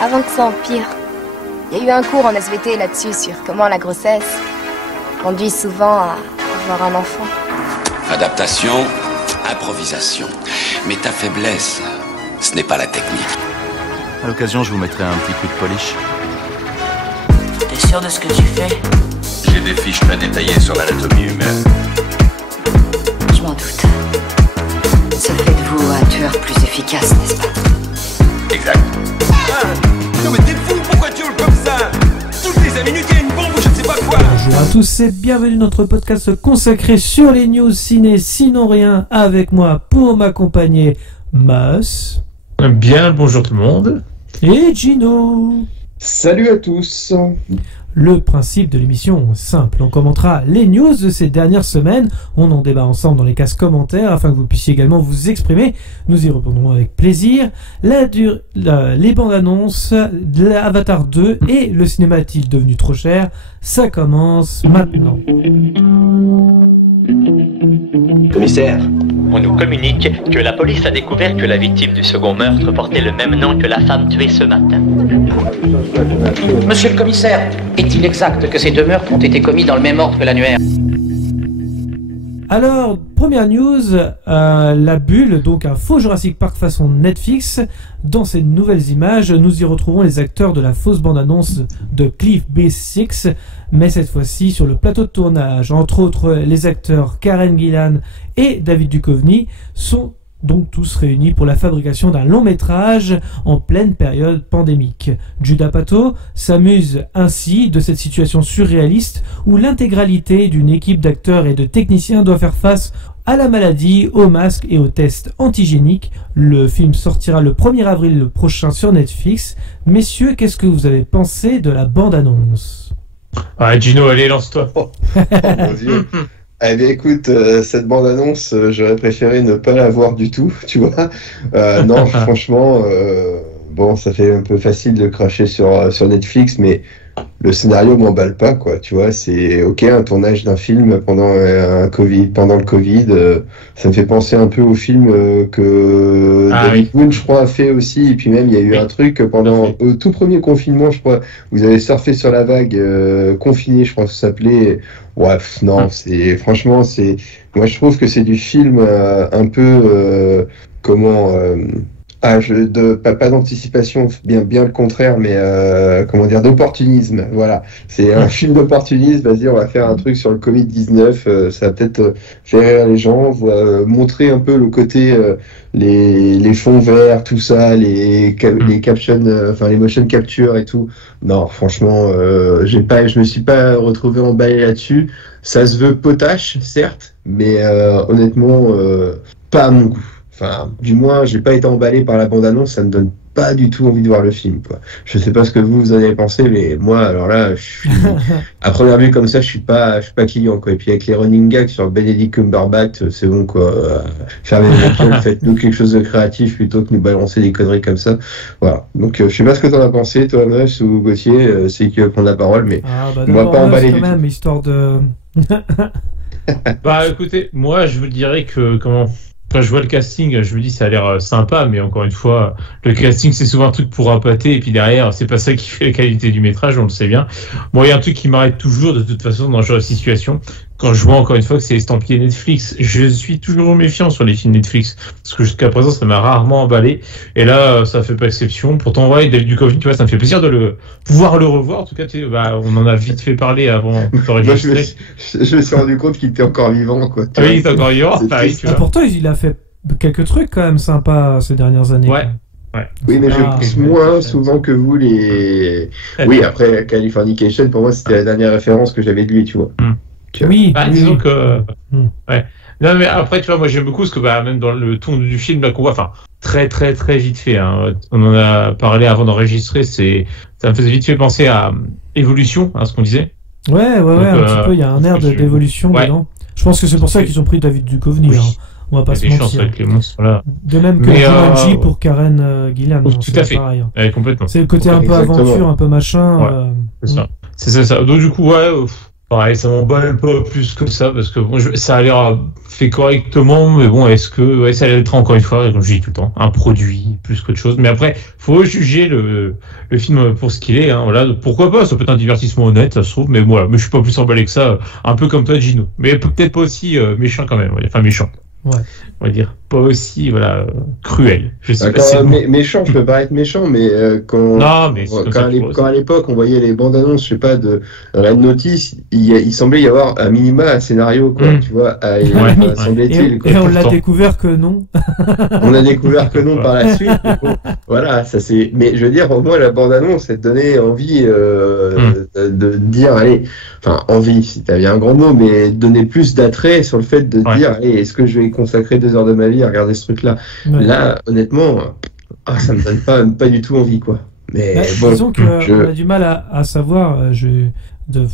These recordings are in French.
avant que ça empire. Il y a eu un cours en SVT là-dessus sur comment la grossesse conduit souvent à avoir un enfant. Adaptation, improvisation. Mais ta faiblesse, ce n'est pas la technique. À l'occasion, je vous mettrai un petit coup de polish. T'es sûr de ce que tu fais? J'ai des fiches très détaillées sur l'anatomie humaine. Je m'en doute. Ça fait de vous un tueur plus efficace, n'est-ce pas? Exact. Non mais t'es fou, pourquoi tu hurles comme ça? Toutes les 5 minutes, il y a une bombe ou je ne sais pas quoi. Bonjour à tous et bienvenue dans notre podcast consacré sur les news ciné, sinon rien, avec moi pour m'accompagner, Mas. Bien, bonjour tout le monde. Et Gino. Salut à tous. Le principe de l'émission est simple, on commentera les news de ces dernières semaines, on en débat ensemble dans les cases commentaires afin que vous puissiez également vous exprimer, nous y répondrons avec plaisir. Les bandes annonces, Avatar 2 et le cinéma est-il devenu trop cher, ça commence maintenant. Commissaire, on nous communique que la police a découvert que la victime du second meurtre portait le même nom que la femme tuée ce matin. Monsieur le commissaire, est-il exact que ces deux meurtres ont été commis dans le même ordre que l'annuaire? Alors, première news, la bulle, donc un faux Jurassic Park façon Netflix. Dans ces nouvelles images, nous y retrouvons les acteurs de la fausse bande-annonce de Cliff B6, mais cette fois-ci sur le plateau de tournage. Entre autres, les acteurs Karen Gillan et David Duchovny sont donc tous réunis pour la fabrication d'un long métrage en pleine période pandémique. Judd Apatow s'amuse ainsi de cette situation surréaliste où l'intégralité d'une équipe d'acteurs et de techniciens doit faire face à la maladie, aux masques et aux tests antigéniques. Le film sortira le 1er avril prochain sur Netflix. Messieurs, qu'est-ce que vous avez pensé de la bande-annonce? Ah, Gino, allez, lance-toi. Oh mon Dieu. Eh bien, écoute, cette bande-annonce, j'aurais préféré ne pas la voir du tout, tu vois. Non, franchement, bon, ça fait un peu facile de cracher sur Netflix, mais le scénario m'emballe pas, quoi. Tu vois, c'est ok, un tournage d'un film pendant le Covid, ça me fait penser un peu au film que David Boone, je crois, a fait aussi. Et puis même, il y a eu un truc pendant le tout premier confinement, je crois. Vous avez surfé sur la vague confiné, je crois que ça s'appelait. Bref, non, franchement, moi je trouve que c'est du film un peu pas d'anticipation, bien le contraire, mais d'opportunisme. Voilà, c'est un film d'opportunisme. Vas-y, on va faire un truc sur le Covid-19. Ça va peut-être faire rire les gens. On va montrer un peu le côté les fonds verts, tout ça, les captions, les motion capture et tout. Non, franchement, je me suis pas retrouvé emballé là-dessus. Ça se veut potache, certes, mais honnêtement, pas à mon goût. Enfin, du moins, j'ai pas été emballé par la bande-annonce, ça me donne pas du tout envie de voir le film, quoi. Je sais pas ce que vous en avez pensé, mais moi, alors là, à première vue comme ça, je suis pas client, quoi. Et puis avec les running gags sur Benedict Cumberbatch, c'est bon, quoi. Fermez les gueules, faites-nous quelque chose de créatif plutôt que nous balancer des conneries comme ça. Voilà. Donc, je sais pas ce que t'en as pensé, toi, Meus ou Gauthier, c'est qui veut prendre la parole, mais moi, pas emballé du tout. Histoire de... Bah, écoutez, moi, je vous dirais que, quand je vois le casting, je me dis ça a l'air sympa, mais encore une fois, le casting c'est souvent un truc pour appâter, et puis derrière, c'est pas ça qui fait la qualité du métrage, on le sait bien. Bon, il y a un truc qui m'arrête toujours, de toute façon, dans ce genre de situation, quand je vois encore une fois que c'est estampillé Netflix. Je suis toujours méfiant sur les films Netflix, parce que jusqu'à présent, ça m'a rarement emballé, et là, ça fait pas exception. Pourtant, ouais, David Duchovny, tu vois, ça me fait plaisir de pouvoir le revoir. En tout cas, on en a vite fait parler avant d'enregistrer. Je me suis rendu compte qu'il était encore vivant, quoi. Oui, il est encore vivant, pareil, tu vois. Pourtant, il a fait quelques trucs quand même sympas ces dernières années. Ouais. Oui, mais je pense moins souvent que vous Oui, après Californication, pour moi, c'était la dernière référence que j'avais de lui, tu vois. Oui. Disons que. Ouais. Non, mais après, tu vois, moi j'aime beaucoup ce que, même dans le ton du film, là, qu'on voit, très très très vite fait. Hein. On en a parlé avant d'enregistrer. Ça me faisait vite fait penser à Évolution, ce qu'on disait. Ouais, donc, un petit peu. Il y a un air d'évolution dedans. Je pense que c'est pour ça qu'ils ont pris David Duchovny. Oui. On va pas se mentir. Avec les monstres, là. De même que Jumanji pour Karen Gillan. Tout à fait. Pareil, hein. Complètement. C'est le côté un peu aventure, un peu machin. Ouais, c'est ça. C'est ça. Donc du coup, Ouais, ça m'emballe pas plus que ça parce que bon, ça a l'air fait correctement, mais bon, est-ce que ça allait être encore une fois, comme je dis tout le temps, un produit plus qu'autre chose. Mais après, faut juger le film pour ce qu'il est. Hein, voilà, pourquoi pas, ça peut être un divertissement honnête, ça se trouve, mais voilà, mais je suis pas plus emballé que ça, un peu comme toi, Gino, mais peut-être pas aussi méchant quand même, enfin méchant. Ouais. On va dire pas aussi cruel. Je sais pas D'accord, méchant, je peux paraître méchant, mais quand à l'époque on voyait les bandes annonces, je sais pas, dans la notice, il semblait y avoir un minima un scénario, quoi, tu vois, semblait-il. Et on l'a découvert que non. On a découvert que non par la suite. Bon, voilà, ça c'est. Mais je veux dire, au moins la bande annonce, elle donnait envie de dire, allez, enfin envie, si t'avais un grand mot, mais donner plus d'attrait sur le fait de dire, allez, est-ce que je vais consacrer 2 heures de ma vie à regarder ce truc-là. Ouais. Là, honnêtement, ça me donne pas du tout envie, quoi. Mais bon, disons qu'on a du mal à savoir,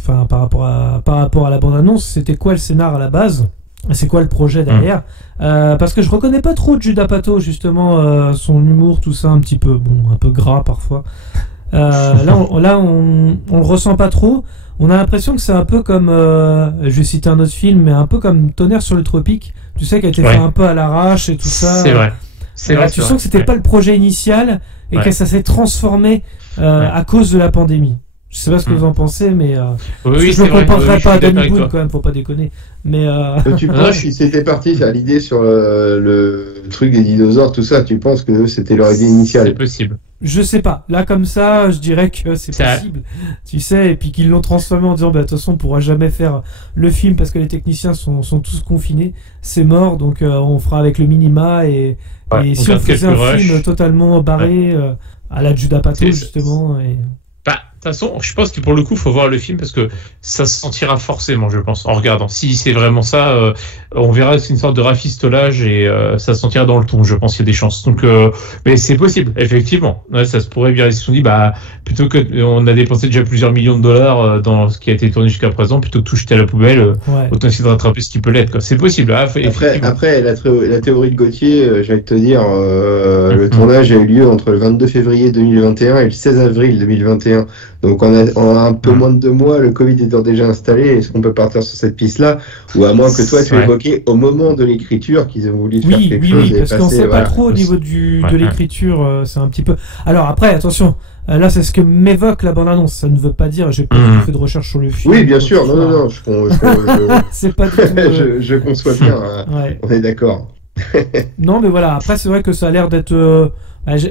par rapport à la bande-annonce, c'était quoi le scénar à la base, c'est quoi le projet derrière. Parce que je reconnais pas trop Judd Apatow, justement, son humour, tout ça, un peu gras parfois. Là, on le ressent pas trop. On a l'impression que c'est un peu comme, je vais citer un autre film, mais un peu comme Tonnerre sur le Tropique. Tu sais, qui a été fait un peu à l'arrache et tout ça. C'est vrai. Tu sens que c'était pas le projet initial et que ça s'est transformé à cause de la pandémie. Je sais pas ce que vous en pensez, mais je ne comparerai pas à Danny Boone quand même, faut pas déconner. Mais tu penses si c'était parti à l'idée sur le truc des dinosaures, tout ça, tu penses que c'était leur idée initiale? C'est possible. Je sais pas. Là, comme ça, je dirais que c'est possible. Tu sais, et puis qu'ils l'ont transformé en disant, de toute façon, on pourra jamais faire le film parce que les techniciens sont tous confinés. C'est mort, donc on fera avec le minima et si on faisait un film totalement barré à la Judd Apatow, justement. De toute façon, je pense que pour le coup, il faut voir le film parce que ça se sentira forcément, je pense, en regardant. Si c'est vraiment ça, on verra que c'est une sorte de rafistolage et ça se sentira dans le ton, je pense qu'il y a des chances. Donc, mais c'est possible, effectivement. Ouais, ça se pourrait bien. Ils se sont dit, plutôt que on a dépensé déjà plusieurs millions de dollars dans ce qui a été tourné jusqu'à présent, plutôt que tout jeter à la poubelle, autant essayer de rattraper ce qui peut l'être. C'est possible. Après, la théorie de Gauthier, j'allais te dire, le tournage a eu lieu entre le 22 février 2021 et le 16 avril 2021. Donc on a un peu moins de 2 mois, le Covid étant déjà installé, est-ce qu'on peut partir sur cette piste-là? Ou à moins que toi tu évoquais au moment de l'écriture qu'ils ont voulu faire quelque chose. Oui, parce qu'on ne sait pas trop au niveau de l'écriture, c'est un petit peu... Alors après, attention, là c'est ce que m'évoque la bande-annonce, ça ne veut pas dire, j'ai pas fait de recherche sur le film. Oui, bien sûr, non, c'est pas je conçois bien, on est d'accord. Non mais voilà, après c'est vrai que ça a l'air d'être...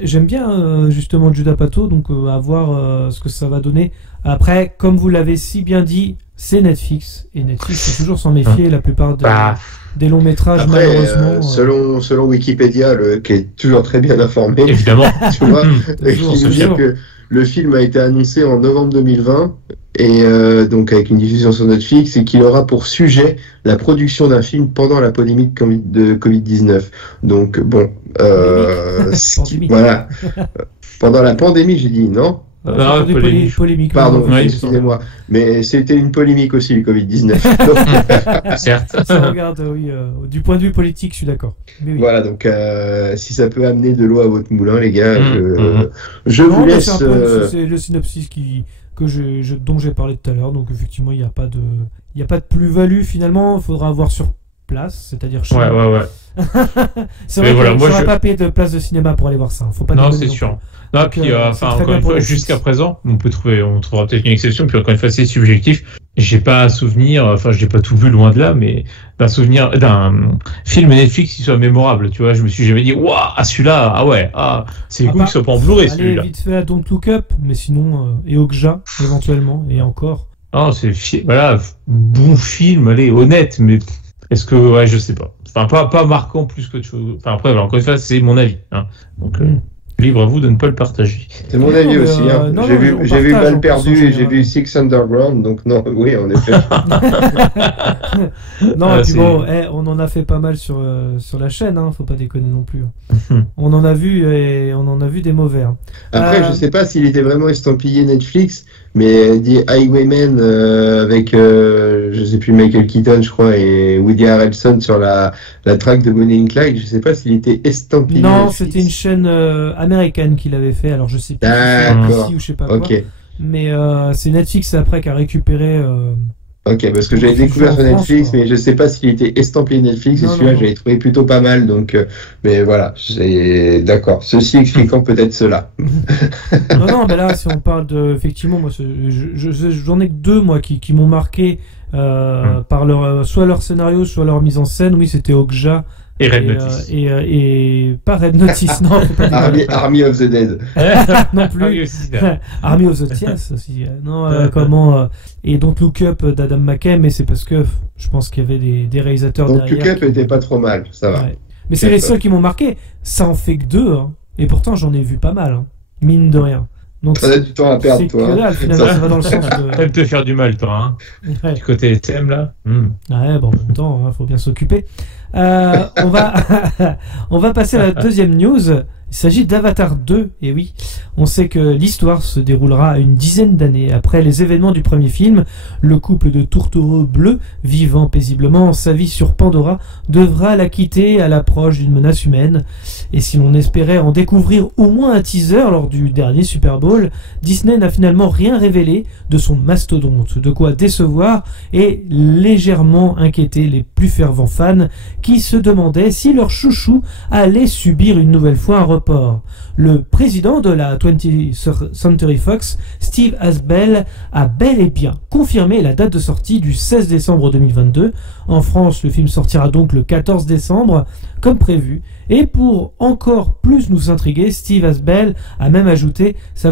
J'aime bien justement Judd Apatow, donc à voir ce que ça va donner. Après, comme vous l'avez si bien dit, c'est Netflix, et Netflix faut toujours s'en méfier. La plupart des longs métrages, après, malheureusement. Selon Wikipédia, qui est toujours très bien informé, évidemment, tu vois, il veut dire que le film a été annoncé en novembre 2020 et donc avec une diffusion sur Netflix, et qu'il aura pour sujet la production d'un film pendant la polémique de Covid-19. Donc bon, voilà. Pendant la pandémie, j'ai dit non. Polémique. Pardon, excusez-moi. Mais c'était une polémique aussi, le Covid-19. Certes. Si on regarde, du point de vue politique, je suis d'accord. Oui. Voilà, donc si ça peut amener de l'eau à votre moulin, les gars, je vous laisse... C'est le synopsis dont j'ai parlé tout à l'heure, donc effectivement, il n'y a pas de plus-value, finalement, il faudra avoir sur place, c'est-à-dire chez c'est vrai que je n'aurais pas payé de place de cinéma pour aller voir ça. Faut pas c'est sûr. Non, puis encore une fois, jusqu'à présent, on trouvera peut-être une exception, puis encore une fois, c'est subjectif. J'ai pas un souvenir, je n'ai pas tout vu loin de là, mais d'un souvenir d'un film Netflix qui soit mémorable, tu vois. Je me suis jamais dit, waouh, celui-là, c'est cool qu'il soit pas en Blu-ray, celui-là. Allez, vite fait à Don't Look Up, mais sinon, et Okja, éventuellement, et encore. Non, bon film, allez, honnête, mais est-ce que, je sais pas. Enfin, pas marquant plus que de choses. Enfin, après, encore une fois, c'est mon avis, hein. Donc, libre à vous de ne pas le partager. C'est mon avis aussi. J'ai vu Balle perdue et j'ai vu Six Underground, donc non, oui, en effet. Non, puis bon, on en a fait pas mal sur la chaîne, hein, faut pas déconner non plus. On en a vu des mauvais. Hein. Après, je sais pas s'il était vraiment estampillé Netflix, mais The Highwaymen avec, je sais plus, Michael Keaton, je crois, et Woody Harrelson sur la track de Bonnie and Clyde, je sais pas s'il était estampillé. Non, Netflix. c'était une chaîne américaine qui l'avait fait, alors je sais plus si ou je sais pas quoi. Mais c'est Netflix après qui a récupéré Ok, parce que j'avais découvert sur Netflix, mais je sais pas s'il était estampillé Netflix, et celui-là, j'avais trouvé plutôt pas mal, donc, mais voilà, d'accord. Ceci expliquant peut-être cela. Non, mais là, si on parle de, effectivement, moi, j'en ai que deux, moi, qui m'ont marqué, par soit leur scénario, soit leur mise en scène. Oui, c'était Okja. Et Red Notice. Et pas Red Notice, non. Faut pas dire Army of the Dead. Non plus. Army of the Yes aussi. Non, et donc Look Up d'Adam McKay, mais c'est parce que je pense qu'il y avait des réalisateurs donc derrière. Donc Look Up était pas trop mal, ça va. Ouais. Mais c'est les seuls qui m'ont marqué. Ça en fait que 2, hein. Et pourtant j'en ai vu pas mal, hein. Mine de rien. Donc ça a du temps à perdre, toi. C'est que dalle, finalement, ça va dans le sens de... T'aimes te faire du mal, toi, hein. Ouais. Du côté SM, là. Ouais, bon, en même temps, hein, faut bien s'occuper. On va passer à la deuxième news. Il s'agit d'Avatar 2, et oui, on sait que l'histoire se déroulera à une dizaine d'années. Après les événements du premier film, le couple de tourtereaux bleus, vivant paisiblement sa vie sur Pandora, devra la quitter à l'approche d'une menace humaine. Et si l'on espérait en découvrir au moins un teaser lors du dernier Super Bowl, Disney n'a finalement rien révélé de son mastodonte, de quoi décevoir et légèrement inquiéter les plus fervents fans qui se demandaient si leur chouchou allait subir une nouvelle fois un report. Le président de la 20th Century Fox, Steve Asbell, a bel et bien confirmé la date de sortie du 16 décembre 2022. En France, le film sortira donc le 14 décembre, comme prévu. Et pour encore plus nous intriguer, Steve Asbell a même ajouté « Ça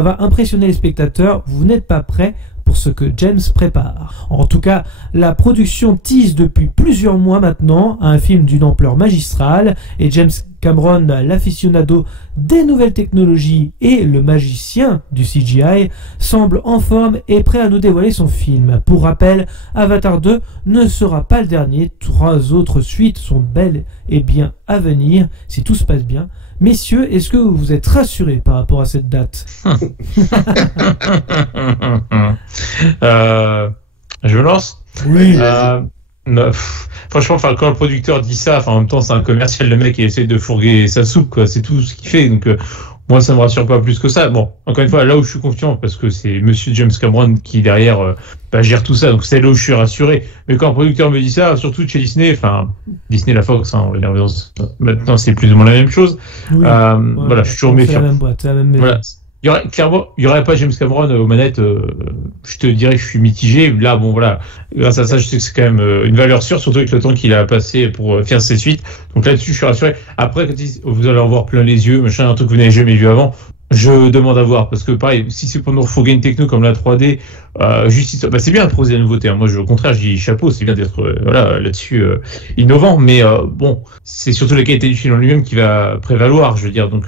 va impressionner les spectateurs, vous n'êtes pas prêts ?» pour ce que James prépare. En tout cas, la production tease depuis plusieurs mois maintenant un film d'une ampleur magistrale et James Cameron, l'aficionado des nouvelles technologies et le magicien du CGI, semble en forme et prêt à nous dévoiler son film. Pour rappel, Avatar 2 ne sera pas le dernier, 3 autres suites sont belles et bien à venir si tout se passe bien. Messieurs, est-ce que vous êtes rassurés par rapport à cette date? Je lance. Oui. Franchement, quand le producteur dit ça, en même temps, c'est un commercial, le mec, il essaie de fourguer sa soupe, quoi. C'est tout ce qu'il fait. Donc, moi, ça me rassure pas plus que ça. Bon, encore une fois, là où je suis confiant, parce que c'est Monsieur James Cameron qui derrière gère tout ça, donc c'est là où je suis rassuré. Mais quand un producteur me dit ça, surtout de chez Disney, Disney, la Fox, maintenant c'est plus ou moins la même chose. Oui. Voilà, je suis toujours méfiant. C'est la même boîte, c'est la même maison. Voilà. Il y aurait pas James Cameron aux manettes, je te dirais que je suis mitigé. Là, bon, voilà, grâce à ça, je sais que c'est quand même une valeur sûre, surtout avec le temps qu'il a passé pour faire ses suites. Donc là-dessus, je suis rassuré. Après, quand vous allez en voir plein les yeux, machin, un truc que vous n'avez jamais vu avant, je demande à voir, parce que pareil, si c'est pour nous refourguer une techno comme la 3D, c'est bien de proposer la nouveauté, hein. Moi, au contraire, je dis chapeau, c'est bien d'être là-dessus innovant, mais bon, c'est surtout la qualité du film en lui-même qui va prévaloir, je veux dire. Donc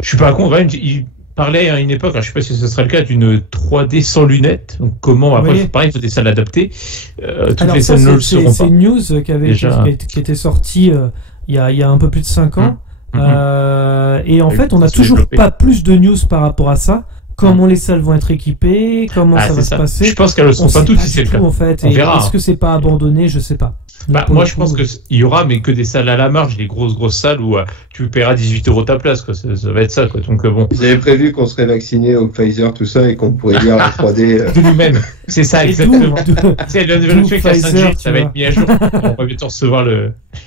je suis pas con, il parlait à une époque, alors je sais pas si ce sera le cas, d'une 3D sans lunettes. Donc comment, après, oui. Pareil, il faut des salles adaptées. Toutes alors les salles ne le seront pas. C'est une news qui était sortie il y a un peu plus de 5 ans. Et en fait, on n'a toujours pas plus de news par rapport à ça. Comment les salles vont être équipées, comment ça va se passer. Je pense qu'elles ne seront pas toutes si c'est le cas. En fait. On verra. Est-ce que c'est pas abandonné? Je sais pas. Moi, je pense qu'il y aura, mais que des salles à la marge, des grosses salles où tu paieras 18 € ta place, quoi. Ça va être ça, quoi. Donc, bon. Vous avez prévu qu'on serait vacciné au Pfizer, tout ça, et qu'on pourrait lire la 3D. De nous-mêmes. C'est ça, exactement. C'est la nouvelle option avec la 5G, ça va être mis à jour. On va bientôt recevoir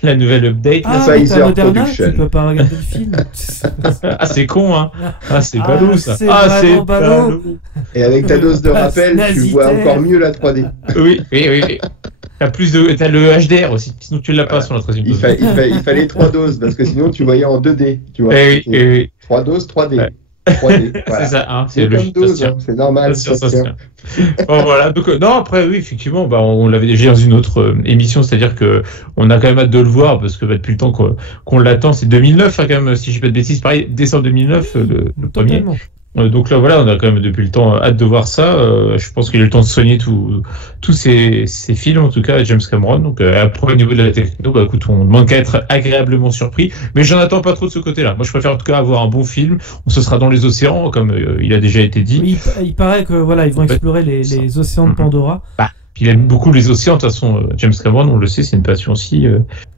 la nouvelle update. Ah, la Pfizer Moderna, tu peux pas regarder le film. C'est con, hein. C'est ballot, ça. C'est ballot. Et avec ta dose de rappel, tu vois encore mieux la 3D. Oui. T'as le HDR aussi, sinon tu l'as pas sur la troisième dose. Il fallait 3 doses, parce que sinon tu voyais en 2D, tu vois. 3 doses, 3D. Ouais. 3D, voilà. C'est ça, hein, c'est logique. Dose, hein, c'est normal. Ça bon, voilà. Donc, non, après, oui, effectivement, on l'avait déjà dans une autre émission, c'est-à-dire que on a quand même hâte de le voir, parce que depuis le temps qu'on l'attend, c'est 2009, hein, quand même, si je dis pas de bêtises, pareil, décembre 2009, le premier. Donc là, voilà, on a quand même depuis le temps hâte de voir ça. Je pense qu'il a eu le temps de soigner tous ces films, en tout cas, James Cameron. Donc après, au niveau de la techno, écoute, on ne demande qu'à être agréablement surpris. Mais j'en attends pas trop de ce côté-là. Moi, je préfère en tout cas avoir un bon film. Ce sera dans les océans, comme il a déjà été dit. Oui, il paraît que voilà, ils vont explorer les océans de Pandora. Puis il aime beaucoup les océans. De toute façon, James Cameron, on le sait, c'est une passion aussi.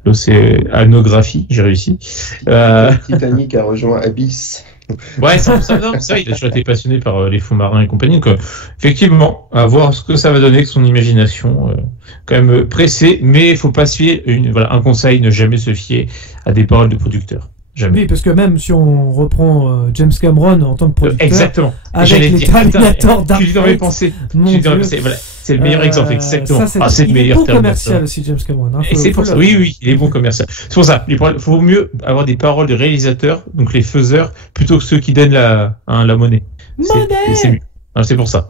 L'océanographie, j'ai réussi. Titanic a rejoint Abyss. Ouais, c'est ça, il a toujours été passionné par les fonds marins et compagnie. Donc, effectivement, à voir ce que ça va donner avec son imagination. Quand même pressé, mais il faut pas se fier. Un conseil, ne jamais se fier à des paroles de producteurs. Jamais. Oui, parce que même si on reprend James Cameron en tant que producteur, exactement. avec les Terminator Dark Tu dans mes pensées. Voilà, c'est le meilleur exemple, exactement. C'est le meilleur bon commercial aussi, James Cameron. Hein, et c'est pour ça. Oui, il est bon commercial. C'est pour ça. Il faut mieux avoir des paroles de réalisateurs, donc les faiseurs, plutôt que ceux qui donnent la monnaie. C'est mieux. C'est pour ça.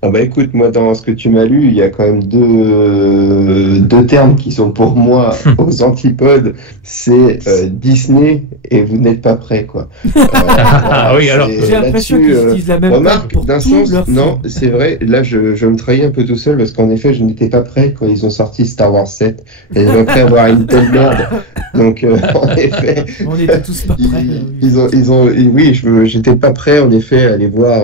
Ah bah écoute, moi dans ce que tu m'as lu, il y a quand même deux termes qui sont pour moi aux antipodes, c'est Disney et vous n'êtes pas prêt, quoi. Oui, alors j'ai l'impression qu'ils disent la même remarque, pour d'un tout sens, leur non, c'est vrai, là je me trahis un peu tout seul parce qu'en effet je n'étais pas prêt quand ils ont sorti Star Wars 7, et j'étais prêt à voir une telle merde. Donc en effet, on était tous pas prêts. J'étais pas prêt en effet à aller voir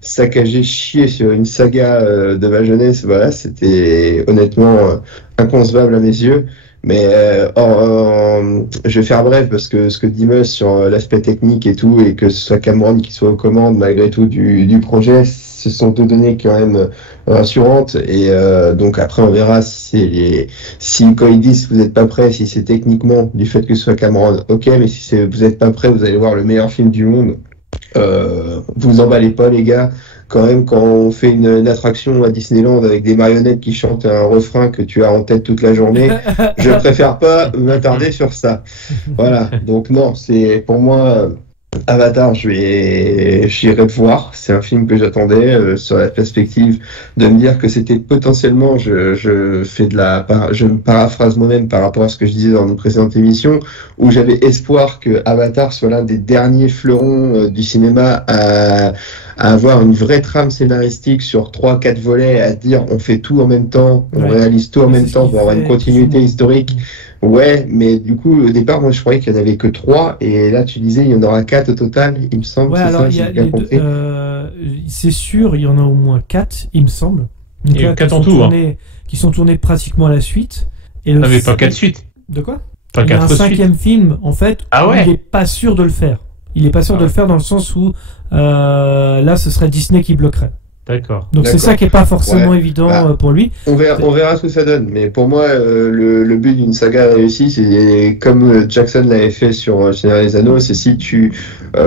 saccager, chier sur une saga de ma jeunesse. Voilà, c'était honnêtement inconcevable à mes yeux. Mais je vais faire bref parce que ce que dit Meus sur l'aspect technique et tout, et que ce soit Cameron qui soit aux commandes malgré tout du projet, ce sont deux données quand même rassurantes. Et donc après on verra si quand ils disent vous n'êtes pas prêt, si c'est techniquement du fait que ce soit Cameron, ok, mais si vous n'êtes pas prêt, vous allez voir le meilleur film du monde. Vous emballez pas les gars. Quand même, quand on fait une attraction à Disneyland avec des marionnettes qui chantent un refrain que tu as en tête toute la journée, je préfère pas m'attarder sur ça. Voilà. Donc non, c'est pour moi Avatar, j'irai voir. C'est un film que j'attendais sur la perspective de me dire que c'était potentiellement, je me paraphrase moi-même par rapport à ce que je disais dans une précédente émission, où j'avais espoir que Avatar soit l'un des derniers fleurons du cinéma à avoir une vraie trame scénaristique sur 3-4 volets, à dire on fait tout en même temps, on réalise tout en même temps pour avoir une continuité historique. Ouais, mais du coup, au départ, moi je croyais qu'il n'y en avait que 3, et là tu disais il y en aura 4 au total, il me semble. Ouais, alors c'est sûr, il y en a au moins 4, il me semble. Il y a 4 en tout. Qui sont tournés pratiquement à la suite. Non, mais pas 4 suites. De quoi? Pas 4 suites. Il y a un 5e film, en fait, où il n'est pas sûr de le faire. Il n'est pas sûr de le faire dans le sens où là, ce serait Disney qui bloquerait. D'accord. Donc c'est ça qui est pas forcément évident pour lui. On verra ce que ça donne. Mais pour moi, le but d'une saga réussie, c'est comme Jackson l'avait fait sur Seigneur des Anneaux, c'est si tu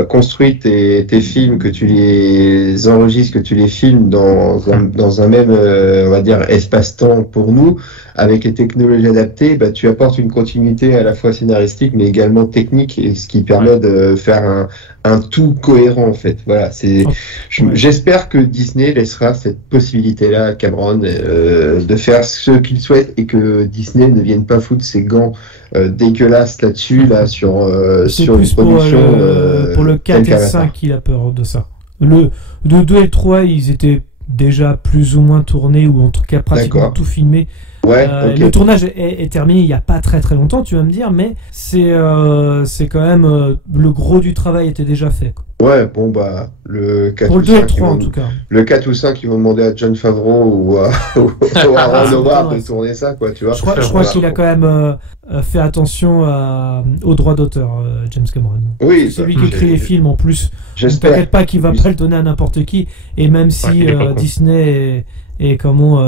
construis tes films, que tu les enregistres, que tu les filmes dans un même, on va dire, espace-temps pour nous, avec les technologies adaptées, bah, tu apportes une continuité à la fois scénaristique, mais également technique, et ce qui permet de faire un tout cohérent en fait. Voilà, j'espère que Disney laissera cette possibilité-là à Cameron de faire ce qu'il souhaite, et que Disney ne vienne pas foutre ses gants dégueulasses là-dessus, sur une production. Pour le 4 et 5, il a peur de ça. Le 2 et le 3, ils étaient déjà plus ou moins tournés, ou en tout cas pratiquement tout filmé. Ouais, Le tournage est terminé il n'y a pas très très longtemps, tu vas me dire, mais c'est quand même le gros du travail était déjà fait, quoi. Ouais, bon le 4 pour le 2 et le 3 en tout cas. Le 4 ou 5, ils vont demander à Jon Favreau ou à Ron Howard de tourner ça, quoi, tu vois. Je crois qu'il a quand même fait attention aux droits d'auteur, James Cameron. Oui, c'est lui qui écrit les films en plus. Ne t'inquiète pas qu'il va pas le donner à n'importe qui, et même si Disney est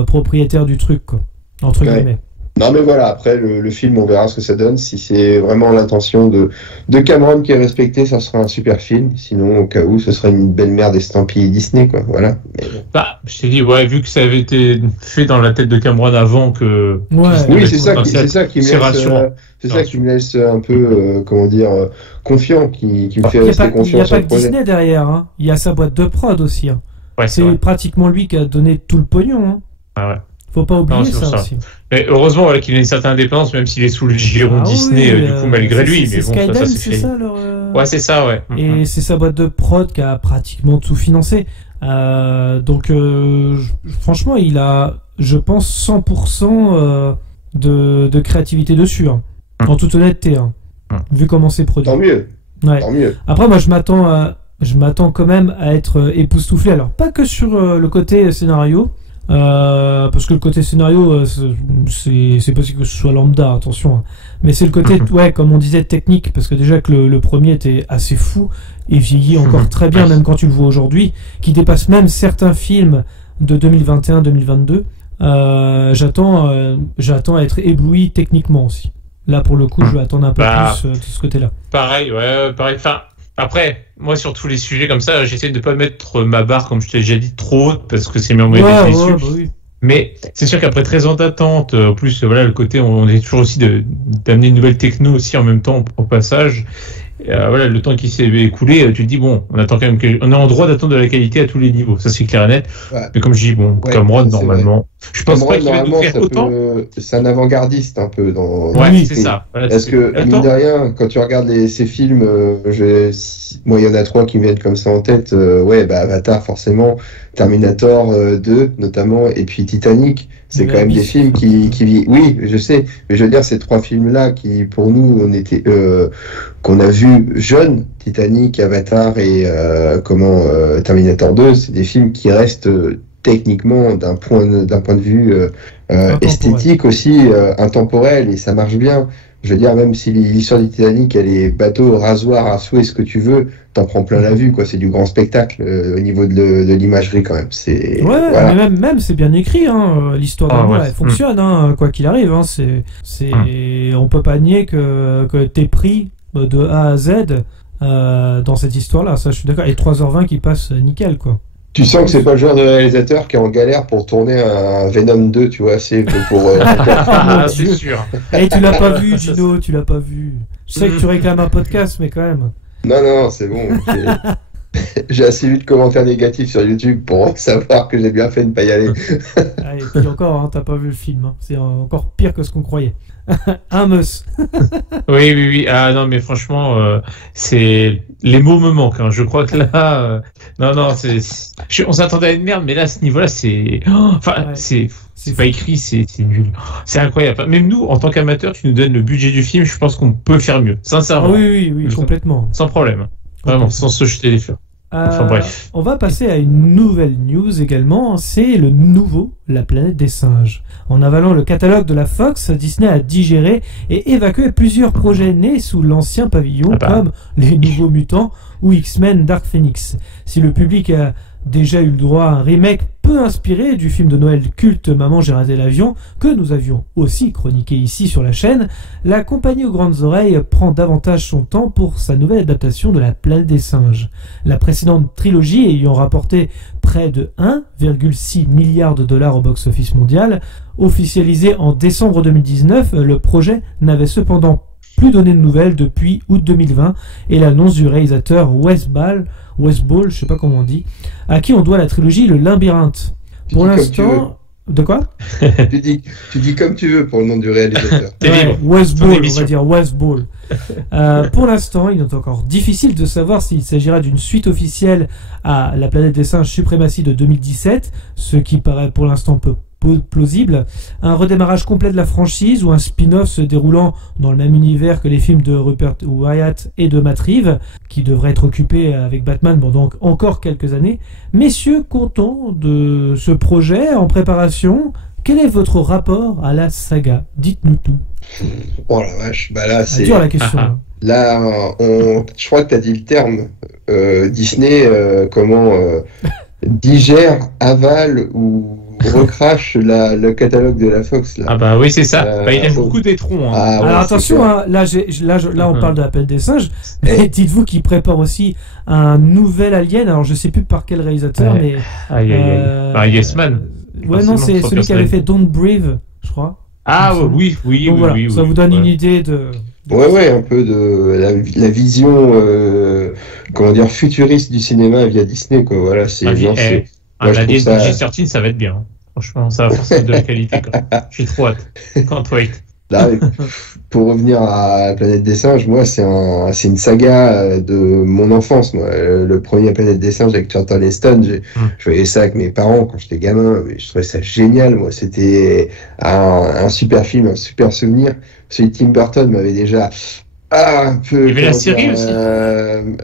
propriétaire du truc, quoi. Entre guillemets. Non mais voilà, après le film, on verra ce que ça donne. Si c'est vraiment l'intention de Cameron qui est respectée, ça sera un super film. Sinon, au cas où, ce sera une belle merde estampillée Disney, quoi. Voilà. Je t'ai dit, vu que ça avait été fait dans la tête de Cameron avant que. Oui, c'est ça qui me laisse un peu, confiant, qui me fait rester confiant. Il n'y a pas que Disney derrière, hein. Il y a sa boîte de prod aussi, hein. Ouais, c'est pratiquement lui qui a donné tout le pognon, hein. Ah ouais. Faut pas oublier ça aussi. Mais heureusement qu'il a une certaine indépendance, même s'il est sous le giron Disney, du coup, malgré lui. Mais bon, Skydance, ça c'est ça Ouais, c'est ça, ouais. Et c'est sa boîte de prod qui a pratiquement tout financé. Donc, franchement, il a, je pense, 100% de créativité dessus, hein. En toute honnêteté, hein. Vu comment c'est produit. Tant mieux. Ouais. Tant mieux. Après, moi, je m'attends quand même à être époustouflé. Alors, pas que sur le côté scénario. Parce que le côté scénario, c'est possible que ce soit lambda, attention. Hein. Mais c'est le côté, ouais, comme on disait, technique, parce que déjà que le premier était assez fou et vieillit encore très bien, même quand tu le vois aujourd'hui, qui dépasse même certains films de 2021-2022. J'attends à être ébloui techniquement aussi. Là, pour le coup, je vais attendre un peu plus de ce côté-là. Pareil, ouais, pareil. Enfin, après, moi, sur tous les sujets comme ça, j'essaie de ne pas mettre ma barre, comme je t'ai déjà dit, trop haute, parce que c'est mieux d'être déçu. Bah oui. Mais c'est sûr qu'après 13 ans d'attente, en plus, voilà, le côté, on est toujours aussi d'amener une nouvelle techno aussi en même temps au passage. Voilà, le temps qui s'est écoulé, tu te dis, bon, on attend quand même on est en droit d'attendre de la qualité à tous les niveaux. Ça, c'est clair et net. Ouais. Mais comme je dis, bon, Cameron, normalement, je pense pas qu'il va nous faire autant. C'est un avant-gardiste un peu dans. Ouais, c'est ça. Voilà, parce que, mine de rien, quand tu regardes ces films, moi, il y en a 3 qui me viennent comme ça en tête. Avatar, forcément, Terminator 2, notamment, et puis Titanic. C'est quand même des films qui oui, je sais, mais je veux dire, ces 3 films-là qui, pour nous, qu'on a vu jeunes, Titanic, Avatar et Terminator 2, c'est des films qui restent techniquement, d'un point de vue esthétique aussi, intemporel, et ça marche bien. Je veux dire, même si l'histoire du Titanic, elle est bateau, rasoir, à souhait, ce que tu veux, t'en prends plein la vue, quoi. C'est du grand spectacle au niveau de l'imagerie, quand même. Ouais, voilà. Mais même c'est bien écrit, hein. L'histoire d'amour, elle fonctionne, hein, quoi qu'il arrive. Hein. On peut pas nier que t'es pris de A à Z dans cette histoire-là. Ça, je suis d'accord. Et 3h20 qui passent nickel, quoi. Tu sens que c'est pas le genre de réalisateur qui est en galère pour tourner un Venom 2, tu vois, c'est pour... c'est sûr. Et tu l'as pas vu, Gino, tu l'as pas vu. Je sais que tu réclames un podcast, mais quand même. Non, c'est bon. J'ai assez vu de commentaires négatifs sur YouTube pour savoir que j'ai bien fait de ne pas y aller. Et puis encore, hein, t'as pas vu le film. Hein. C'est encore pire que ce qu'on croyait. Un mus. Oui. Ah non, mais franchement, c'est les mots me manquent. Hein. Je crois que là, on s'attendait à une merde, mais là, à ce niveau-là, c'est pas écrit, c'est nul. C'est incroyable. Même nous, en tant qu'amateurs, tu nous donnes le budget du film, je pense qu'on peut faire mieux. Sincèrement. Oui, complètement. Sans problème. Vraiment, sans se jeter les fleurs. Enfin bref. On va passer à une nouvelle news également, c'est le nouveau La Planète des Singes. En avalant le catalogue de la Fox, Disney a digéré et évacué plusieurs projets nés sous l'ancien pavillon comme Les Nouveaux Mutants ou X-Men Dark Phoenix. Si le public a déjà eu le droit à un remake peu inspiré du film de Noël culte Maman j'ai raté l'avion, que nous avions aussi chroniqué ici sur la chaîne, la compagnie aux grandes oreilles prend davantage son temps pour sa nouvelle adaptation de La Planète des Singes. La précédente trilogie ayant rapporté près de 1,6 milliard de dollars au box-office mondial, officialisé en décembre 2019, le projet n'avait cependant plus donné de nouvelles depuis août 2020 et l'annonce du réalisateur Wes Ball, je sais pas comment on dit, à qui on doit la trilogie Le Labyrinthe. Pour l'instant, de quoi? tu dis comme tu veux pour le nom du réalisateur. Wes Ball, on va dire Wes Ball. Pour l'instant, il est encore difficile de savoir s'il s'agira d'une suite officielle à La Planète des Singes Suprématie de 2017, ce qui paraît pour l'instant peu plausible, un redémarrage complet de la franchise ou un spin-off se déroulant dans le même univers que les films de Rupert Wyatt et de Matt Reeves, qui devrait être occupé avec Batman pendant encore quelques années. Messieurs, contents de ce projet en préparation, quel est votre rapport à la saga? Dites-nous tout. Oh la vache, là c'est dur la question. Là, je crois que tu as dit le terme. Disney, digère, avale ou recrache le catalogue de la Fox là. Ah bah oui, c'est ça. Il y a beaucoup d'étrons. Hein. Alors attention, hein, là on parle de La Planète des Singes, mais dites-vous qu'il prépare aussi un nouvel Alien. Alors je sais plus par quel réalisateur, mais Yes Man. Ouais, non, c'est celui qui avait fait Don't Breathe, je crois. Ah oui. Voilà, ça vous donne une idée de... Ouais, un peu de la vision, futuriste du cinéma via Disney, quoi. Voilà, c'est. Alien PG-13, ça va être bien. Franchement, ça va forcément de la qualité. J'ai trop hâte. Can't wait. Là, pour revenir à La Planète des Singes, moi, c'est une saga de mon enfance. Moi, le premier Planète des Singes avec Charlton Heston, je voyais ça avec mes parents quand j'étais gamin. Mais je trouvais ça génial. Moi, c'était un super film, un super souvenir. Celui de Tim Burton m'avait déjà un peu. Il y avait la comment série dire, aussi.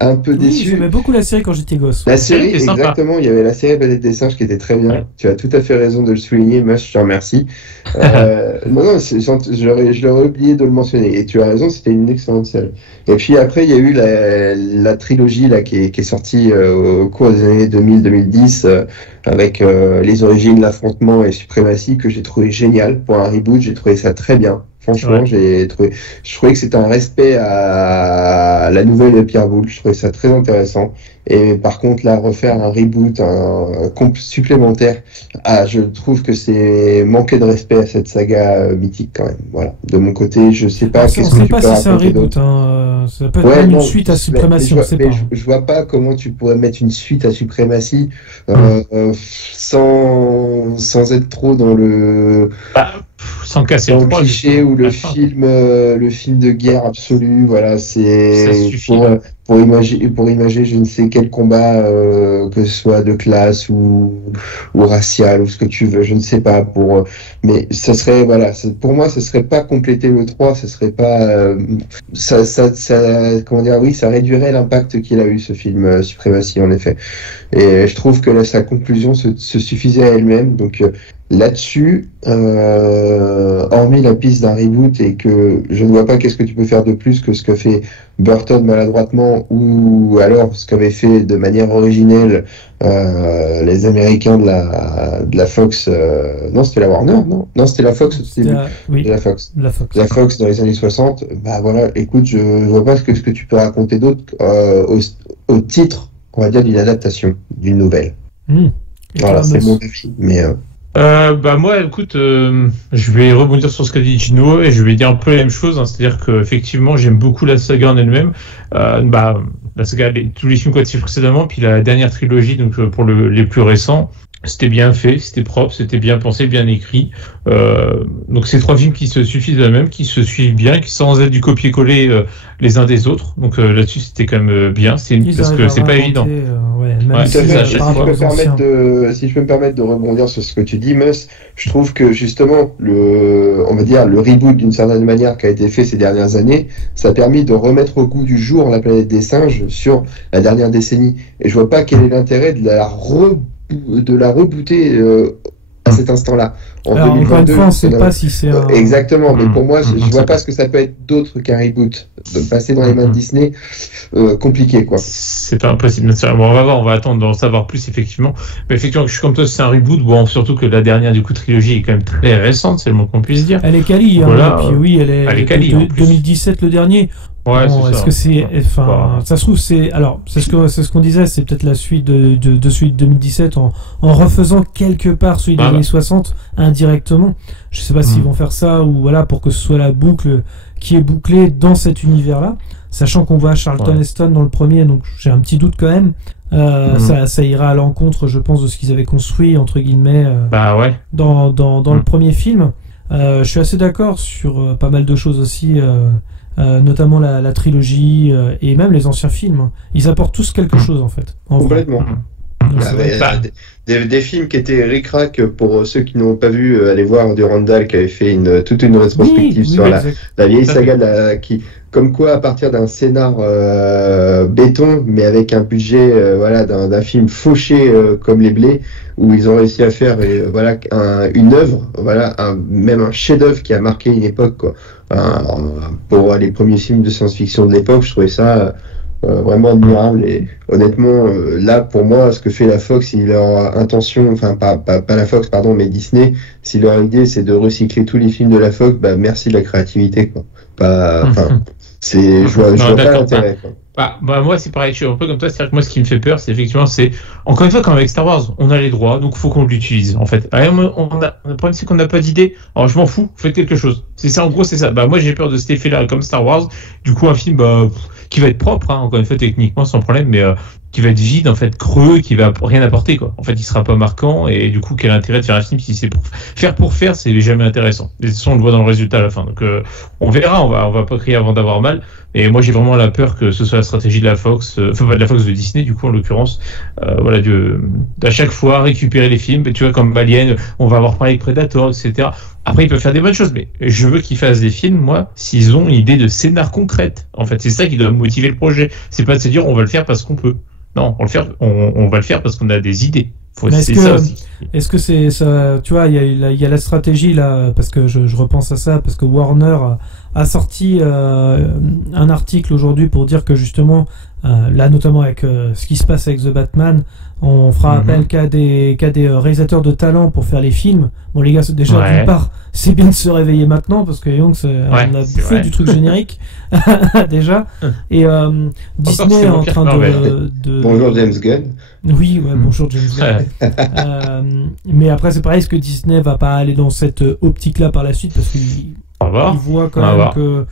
Un peu Oui, déçu. j'aimais beaucoup la série quand j'étais gosse. La série, était sympa. exactement, il y avait la série Planète des singes qui était très bien. Ouais. Tu as tout à fait raison de le souligner, moi je te remercie. Non, je l'aurais oublié de le mentionner. Et tu as raison, c'était une excellente série. Et puis après, il y a eu la trilogie là, qui est sortie au cours des années 2000-2010 avec les origines, l'affrontement et suprématie que j'ai trouvé génial. Pour un reboot, j'ai trouvé ça très bien. Franchement, Ouais. je trouvais que c'était un respect à la nouvelle de Pierre Boulle. Je trouvais ça très intéressant. Et par contre, là, refaire un reboot, un supplémentaire, je trouve que c'est manquer de respect à cette saga mythique quand même. Voilà. De mon côté, je sais pas On qu'est-ce ne que sait tu pas peux si c'est un raconter reboot. d'autre. Ça peut être Ouais, même non, une suite à mais Suprématie, on je sait vois, pas. je vois pas comment tu pourrais mettre une suite à Suprématie sans être trop dans le Sans casser dans le le froid, cliché ou à le la fin. film de guerre absolu. Voilà, Ça c'est suffit. pour imager je ne sais quel combat, que ce soit de classe ou racial ou ce que tu veux, je ne sais pas. Mais ça serait, voilà, pour moi, ce serait pas compléter le 3, ce serait pas, comment dire, oui, ça réduirait l'impact qu'il a eu ce film Suprématie en effet. Et je trouve que là, sa conclusion se suffisait à elle-même. Donc là-dessus, hormis la piste d'un reboot et que je ne vois pas qu'est-ce que tu peux faire de plus que ce que fait Burton maladroitement ou alors ce qu'avaient fait de manière originelle les Américains de la Fox. Non, c'était la Warner, non, c'était la Fox. C'était oui, La Fox. la Fox. La Fox dans les années 60. Bah voilà, écoute, je vois pas ce que tu peux raconter d'autre au titre, on va dire, d'une adaptation, d'une nouvelle. Voilà, c'est mon avis, mais Moi, écoute, je vais rebondir sur ce qu'a dit Gino et je vais dire un peu la même chose. C'est-à-dire que effectivement, j'aime beaucoup la saga en elle-même. La saga, tous les films qu'on a dit précédemment, puis la dernière trilogie, donc pour les plus récents, c'était bien fait, c'était propre, c'était bien pensé, bien écrit. Donc c'est 3 films qui se suffisent eux-mêmes, qui se suivent bien, qui sans être du copier-coller les uns des autres. Donc là-dessus, c'était quand même bien. Parce que c'est pas évident. Si je peux me permettre de rebondir sur ce que tu dis, Mus, je trouve que justement on va dire le reboot d'une certaine manière qui a été fait ces dernières années, ça a permis de remettre au goût du jour la planète des singes sur la dernière décennie. Et je vois pas quel est l'intérêt de la rebooter à cet instant-là. Alors, encore une fois, on ne sait pas si c'est un... Exactement, mais pour moi, je vois pas ce que ça peut être d'autre qu'un reboot. De passer dans les mains de Disney, compliqué, quoi. C'est pas impossible. Bon, on va voir, on va attendre d'en savoir plus, effectivement. Mais effectivement, je suis comme toi, c'est un reboot. Bon, surtout que la dernière, du coup, trilogie est quand même très récente, c'est le mot qu'on puisse dire. Elle est quali, voilà, et puis oui, elle est quali, de 2017, le dernier. Ouais, bon, c'est est-ce ça. que c'est, enfin, ça se trouve, c'est ce qu'on disait, c'est peut-être la suite de celui de 2017 en refaisant quelque part celui des années 60 indirectement. Je sais pas s'ils vont faire ça ou voilà, pour que ce soit la boucle qui est bouclée dans cet univers-là, sachant qu'on voit Charlton Heston dans le premier, donc j'ai un petit doute quand même. Ça ira à l'encontre, je pense, de ce qu'ils avaient construit entre guillemets dans le premier film. Je suis assez d'accord sur pas mal de choses aussi. Notamment la trilogie et même les anciens films. Ils apportent tous quelque chose en fait. Complètement. Des films qui étaient ric-rac pour ceux qui n'ont pas vu, aller voir Durandal qui avait fait toute une rétrospective sur la vieille saga qui, comme quoi à partir d'un scénar béton mais avec un budget d'un film fauché comme les blés, où ils ont réussi à faire une œuvre, même un chef-d'œuvre qui a marqué une époque, quoi. Pour les premiers films de science-fiction de l'époque, je trouvais ça vraiment admirable. Et honnêtement, là pour moi, ce que fait la Fox, si leur intention, enfin pas la Fox, pardon, mais Disney, si leur idée c'est de recycler tous les films de la Fox, merci de la créativité, quoi. Je vois pas l'intérêt, quoi. Moi c'est pareil, je suis un peu comme toi, c'est-à-dire que moi ce qui me fait peur, c'est effectivement, c'est encore une fois, comme avec Star Wars, on a les droits, donc faut qu'on l'utilise en fait. Le problème c'est qu'on n'a pas d'idée, alors je m'en fous, faites quelque chose. C'est ça, en gros c'est ça. Moi j'ai peur de cet effet-là comme Star Wars, du coup un film qui va être propre, encore une fois techniquement sans problème, mais qui va être vide, en fait, creux, qui va rien apporter, quoi. En fait, il sera pas marquant, et du coup, quel intérêt de faire un film si c'est pour faire, c'est jamais intéressant. De toute façon, on le voit dans le résultat à la fin. Donc, on verra, on va pas crier avant d'avoir mal. Et moi, j'ai vraiment la peur que ce soit la stratégie de la Fox, pas de la Fox, de Disney, du coup, en l'occurrence, d'à chaque fois récupérer les films, tu vois, comme Alien, on va avoir parlé avec Predator, etc. Après, ils peuvent faire des bonnes choses, mais je veux qu'ils fassent des films, moi, s'ils ont une idée de scénar concrète. En fait, c'est ça qui doit motiver le projet. C'est pas de se dire, on va le faire parce qu'on peut. Non, on va le faire parce qu'on a des idées. C'est ça aussi. Est-ce que c'est ça, tu vois, il y a la stratégie là, parce que je repense à ça, parce que Warner a sorti un article aujourd'hui pour dire que justement, là notamment avec ce qui se passe avec The Batman, on fera appel qu'à des réalisateurs de talent pour faire les films. Bon les gars, déjà d'une part, c'est bien de se réveiller maintenant parce que on a bouffé du truc générique déjà. Et Disney est en train de... Bonjour James Gunn. Oui, bonjour James Gunn. Mais après c'est pareil, est-ce que Disney va pas aller dans cette optique-là par la suite parce qu'ils voient quand même que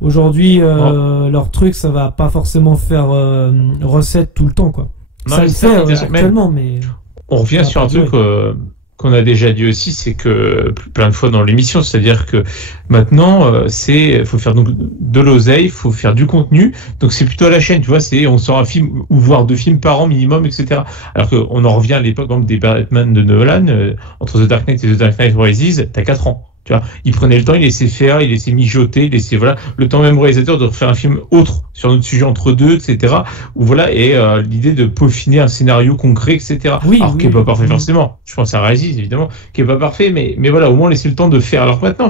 aujourd'hui leur truc ça va pas forcément faire recette tout le temps quoi. Non, ça le fait actuellement, mais on revient sur un truc qu'on a déjà dit aussi, c'est que plein de fois dans l'émission, c'est-à-dire que maintenant faut faire donc de l'oseille, il faut faire du contenu, donc c'est plutôt à la chaîne, tu vois, on sort un film ou voire 2 films par an minimum, etc. Alors qu'on en revient à l'époque par exemple, des Batman de Nolan, entre The Dark Knight et The Dark Knight Rises, t'as 4 ans. Tu vois, il prenait le temps, il laissait faire, il laissait mijoter, il laissait le temps même réalisateur de refaire un film autre sur notre sujet entre deux, etc. Ou voilà, et l'idée de peaufiner un scénario concret, etc. Qui est pas parfait forcément. Je pense à Rises évidemment, qui est pas parfait, mais voilà, au moins laisser le temps de faire. Alors maintenant,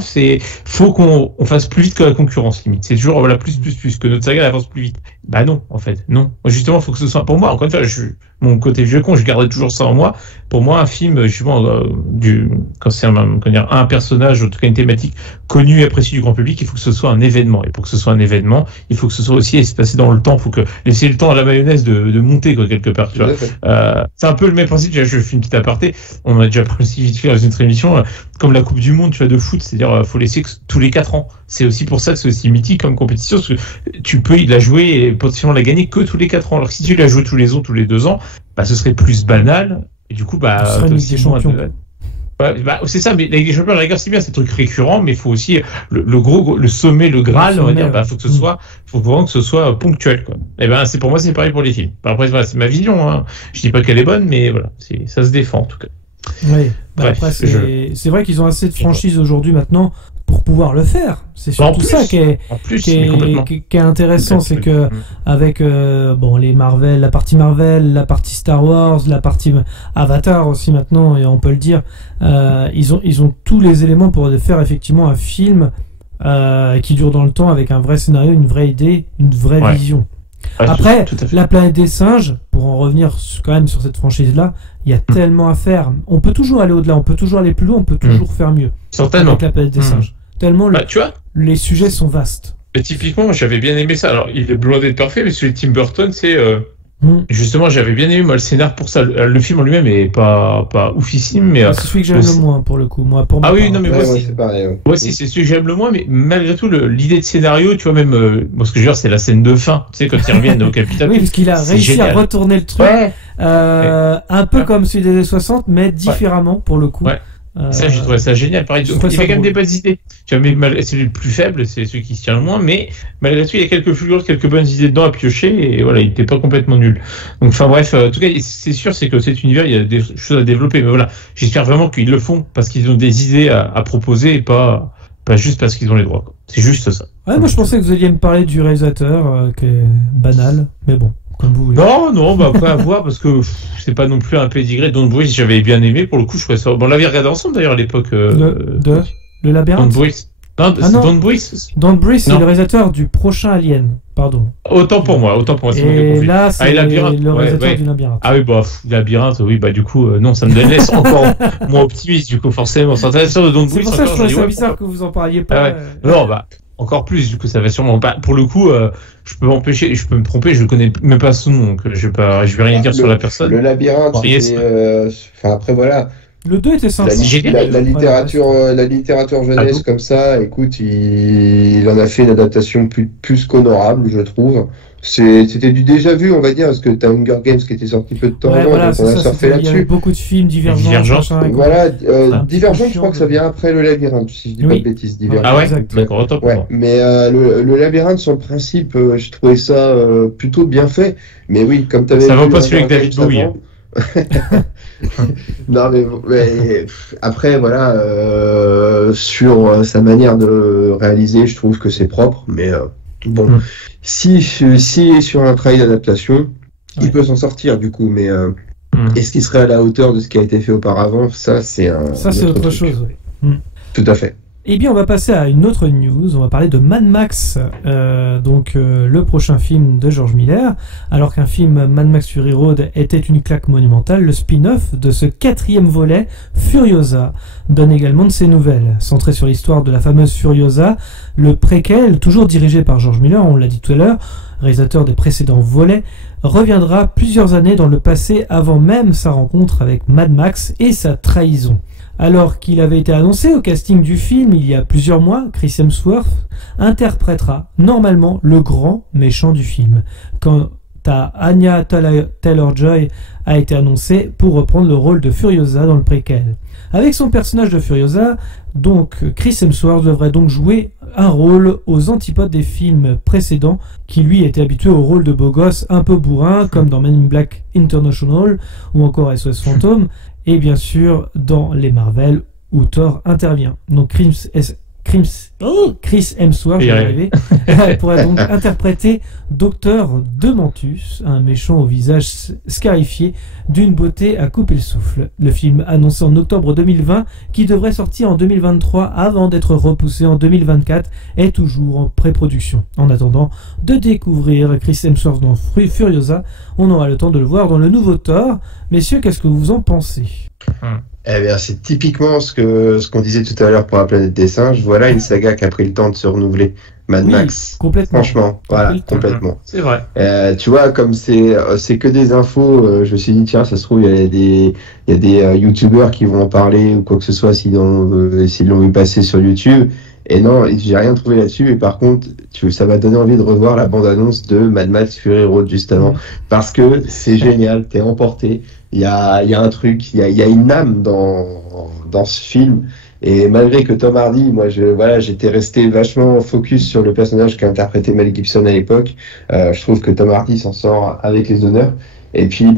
faut qu'on fasse plus vite que la concurrence limite. C'est toujours plus que notre saga avance plus vite. Bah non, en fait, non. Justement, faut que ce soit pour moi. Encore une fois, mon côté vieux con, je garderai toujours ça en moi. Pour moi, un film, justement, quand c'est un personnage, en tout cas une thématique connue et appréciée du grand public, il faut que ce soit un événement. Et pour que ce soit un événement, il faut que ce soit aussi espacé dans le temps. Il faut que laisser le temps à la mayonnaise de monter, quoi, quelque part. Tu vois. C'est un peu le même principe. Je fais une petite aparté. On a déjà précisé vite fait dans une autre émission, comme la Coupe du Monde, tu vois, de foot. C'est-à-dire, faut laisser tous les 4 ans. C'est aussi pour ça que c'est aussi mythique comme compétition, parce que tu peux la jouer et potentiellement la gagner que tous les 4 ans. Alors que si tu la joues tous les ans, tous les 2 ans, ce serait plus banal. Et du coup, c'est ça, mais la Ligue des Champions, la rigueur, c'est bien, c'est un truc récurrent, mais il faut aussi le sommet, le Graal, on va dire, faut vraiment que ce soit ponctuel, quoi. Et c'est pour moi, c'est pareil pour les films. Après, c'est ma vision, hein. Je dis pas qu'elle est bonne, mais voilà, ça se défend, en tout cas. Oui. Après, c'est vrai qu'ils ont assez de franchises aujourd'hui maintenant pour pouvoir le faire. C'est surtout ça qui est intéressant, c'est que avec les Marvel, la partie Marvel, la partie Star Wars, la partie Avatar aussi maintenant, et on peut le dire, ils ont tous les éléments pour faire effectivement un film qui dure dans le temps avec un vrai scénario, une vraie idée, une vraie vision. Après, la planète des singes, pour en revenir quand même sur cette franchise-là, il y a tellement à faire. On peut toujours aller au-delà, on peut toujours aller plus loin, on peut toujours faire mieux. Certainement. Avec la planète des singes. Tellement tu vois, les sujets sont vastes. Mais typiquement, j'avais bien aimé ça. Alors, il est loin d'être parfait, mais celui de Tim Burton, c'est... Justement, j'avais bien aimé moi le scénar pour ça. Le film en lui-même est pas oufissime, mais c'est celui que j'aime le moins pour le coup. Moi, pour moi c'est pareil. Moi aussi, c'est celui que j'aime le moins, mais malgré tout, l'idée de scénario, tu vois, même moi, ce que je veux dire, c'est la scène de fin. Tu sais, quand ils reviennent au Capitole. Oui, parce qu'il a réussi à retourner le truc, un peu comme celui des années 60, mais différemment pour le coup. Ça, j'ai trouvé ça génial. Pareil, il y avait quand même des bonnes idées. C'est le plus faible, c'est celui qui se tient le moins, mais malgré tout, il y a quelques figures, quelques bonnes idées dedans à piocher, et voilà, il n'était pas complètement nul. Donc, enfin bref, en tout cas, c'est sûr, c'est que cet univers, il y a des choses à développer, mais voilà, j'espère vraiment qu'ils le font parce qu'ils ont des idées à proposer et pas juste parce qu'ils ont les droits, quoi. C'est juste ça. Ouais, moi je pensais que vous alliez me parler du réalisateur, qui est banal, mais bon. Comme vous voulez. Non, après à voir, parce que c'est pas non plus un pédigré. Don't Breathe, j'avais bien aimé, pour le coup, je trouvais ça. Bon, on l'avait regardé ensemble d'ailleurs à l'époque. Le labyrinthe. Don't Breathe. Don't Breathe. Don't Breathe, c'est le réalisateur du prochain Alien, pardon. Autant pour moi. Et là, c'est le réalisateur du labyrinthe. Ah oui, labyrinthe, oui, du coup, non, ça me laisse encore moins optimiste, du coup, forcément. C'est intéressant de Don't Breathe. C'est pour ça que je trouvais ça bizarre que vous en parliez pas. Non, encore plus, du coup, ça va sûrement pas. Pour le coup, je peux me tromper, je connais même pas son nom, donc je vais rien dire sur la personne. Le labyrinthe, après voilà. Le 2 était sympa. La littérature jeunesse comme ça, écoute, il en a fait une adaptation plus qu'honorable, je trouve. C'était du déjà vu, on va dire, parce que t'as Hunger Games qui était sorti peu de temps avant, donc on a surfé là-dessus. Il y a beaucoup de films, Divergence. Voilà, Divergence, je crois que ça vient après le labyrinthe, si je dis pas de bêtises. Divergence. Ah ouais, d'accord, autant pour moi. Mais le labyrinthe, sur le principe, j'ai trouvé ça plutôt bien fait. Mais oui, comme t'avais ça va pas celui avec David Bowie. Non, mais après, voilà, sur sa manière de réaliser, je trouve que c'est propre, mais bon, si sur un travail d'adaptation, il peut s'en sortir du coup, mais est-ce qu'il serait à la hauteur de ce qui a été fait auparavant? Ça, c'est autre chose. Ouais. Tout à fait. Eh bien, on va passer à une autre news. On va parler de Mad Max, le prochain film de George Miller. Alors qu'un film Mad Max Fury Road était une claque monumentale, le spin-off de ce 4e volet, Furiosa, donne également de ses nouvelles. Centré sur l'histoire de la fameuse Furiosa, le préquel, toujours dirigé par George Miller, on l'a dit tout à l'heure, réalisateur des précédents volets, reviendra plusieurs années dans le passé avant même sa rencontre avec Mad Max et sa trahison. Alors qu'il avait été annoncé au casting du film il y a plusieurs mois, Chris Hemsworth interprétera normalement le grand méchant du film. Quant à Anya Taylor-Joy a été annoncée pour reprendre le rôle de Furiosa dans le préquel. Avec son personnage de Furiosa, donc Chris Hemsworth devrait donc jouer un rôle aux antipodes des films précédents, qui lui était habitué au rôle de beau gosse un peu bourrin, comme dans Men in Black International ou encore SOS Fantôme, et bien sûr dans les Marvel où Thor intervient. Donc Chris Hemsworth pourrait donc interpréter Dr. Dementus, un méchant au visage scarifié d'une beauté à couper le souffle. Le film annoncé en octobre 2020, qui devrait sortir en 2023 avant d'être repoussé en 2024, est toujours en pré-production. En attendant de découvrir Chris Hemsworth dans Furiosa, on aura le temps de le voir dans le nouveau Thor. Messieurs, qu'est-ce que vous en pensez? Eh bien, c'est typiquement ce qu'on disait tout à l'heure pour la planète des singes. Voilà une saga qui a pris le temps de se renouveler. Mad Max. Complètement. Franchement, voilà, complètement. C'est vrai. Tu vois, comme c'est que des infos, je me suis dit, tiens, ça se trouve, il y a des youtubeurs qui vont en parler ou quoi que ce soit s'ils l'ont vu passer sur YouTube. Et non, j'ai rien trouvé là-dessus. Et par contre, ça m'a donné envie de revoir la bande-annonce de Mad Max Fury Road juste avant. Parce que c'est génial, t'es emporté. Il y a un truc, il y a une âme dans ce film. Et malgré que Tom Hardy, moi, j'étais resté vachement focus sur le personnage qu'a interprété Mel Gibson à l'époque. Je trouve que Tom Hardy s'en sort avec les honneurs. Et puis, le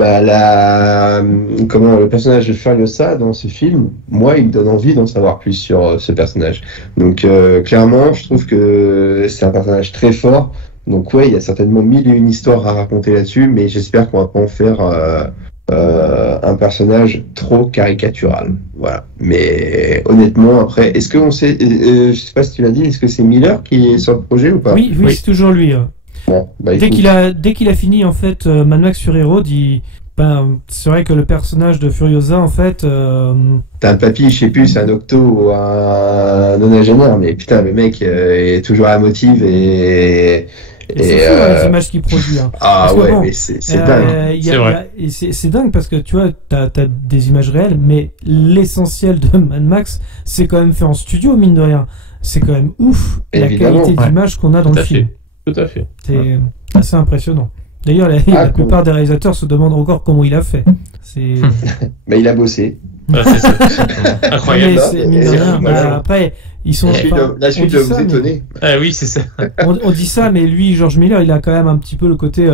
personnage de Furiosa dans ce film, moi, il me donne envie d'en savoir plus sur ce personnage. Donc, clairement, je trouve que c'est un personnage très fort. Donc, ouais, il y a certainement 1001 histoires à raconter là-dessus, mais j'espère qu'on va pas en faire un personnage trop caricatural. Voilà. Mais honnêtement, après, est-ce qu'on sait, je sais pas si tu l'as dit, est-ce que c'est Miller qui est sur le projet ou pas? Oui, c'est toujours lui. Bon, dès qu'il a fini en fait Mad Max Fury Road, c'est vrai que le personnage de Furiosa en fait. T'as un papy, je sais plus, c'est un octo ou un nonagénaire, mais putain, le mec est toujours à motive et c'est fou les images qu'il produit. Hein. Ah ouais, mais c'est dingue. C'est vrai. C'est dingue parce que tu vois, t'as des images réelles, mais l'essentiel de Mad Max, c'est quand même fait en studio, mine de rien. C'est quand même ouf la qualité d'image qu'on a dans le film. Tout à fait. C'est assez impressionnant. D'ailleurs, la plupart des réalisateurs se demandent encore comment il a fait. Mais il a bossé. C'est ça. Incroyable. Après, ils sont. La suite doit vous étonner. Oui, c'est ça. On dit ça, mais lui, George Miller, il a quand même un petit peu le côté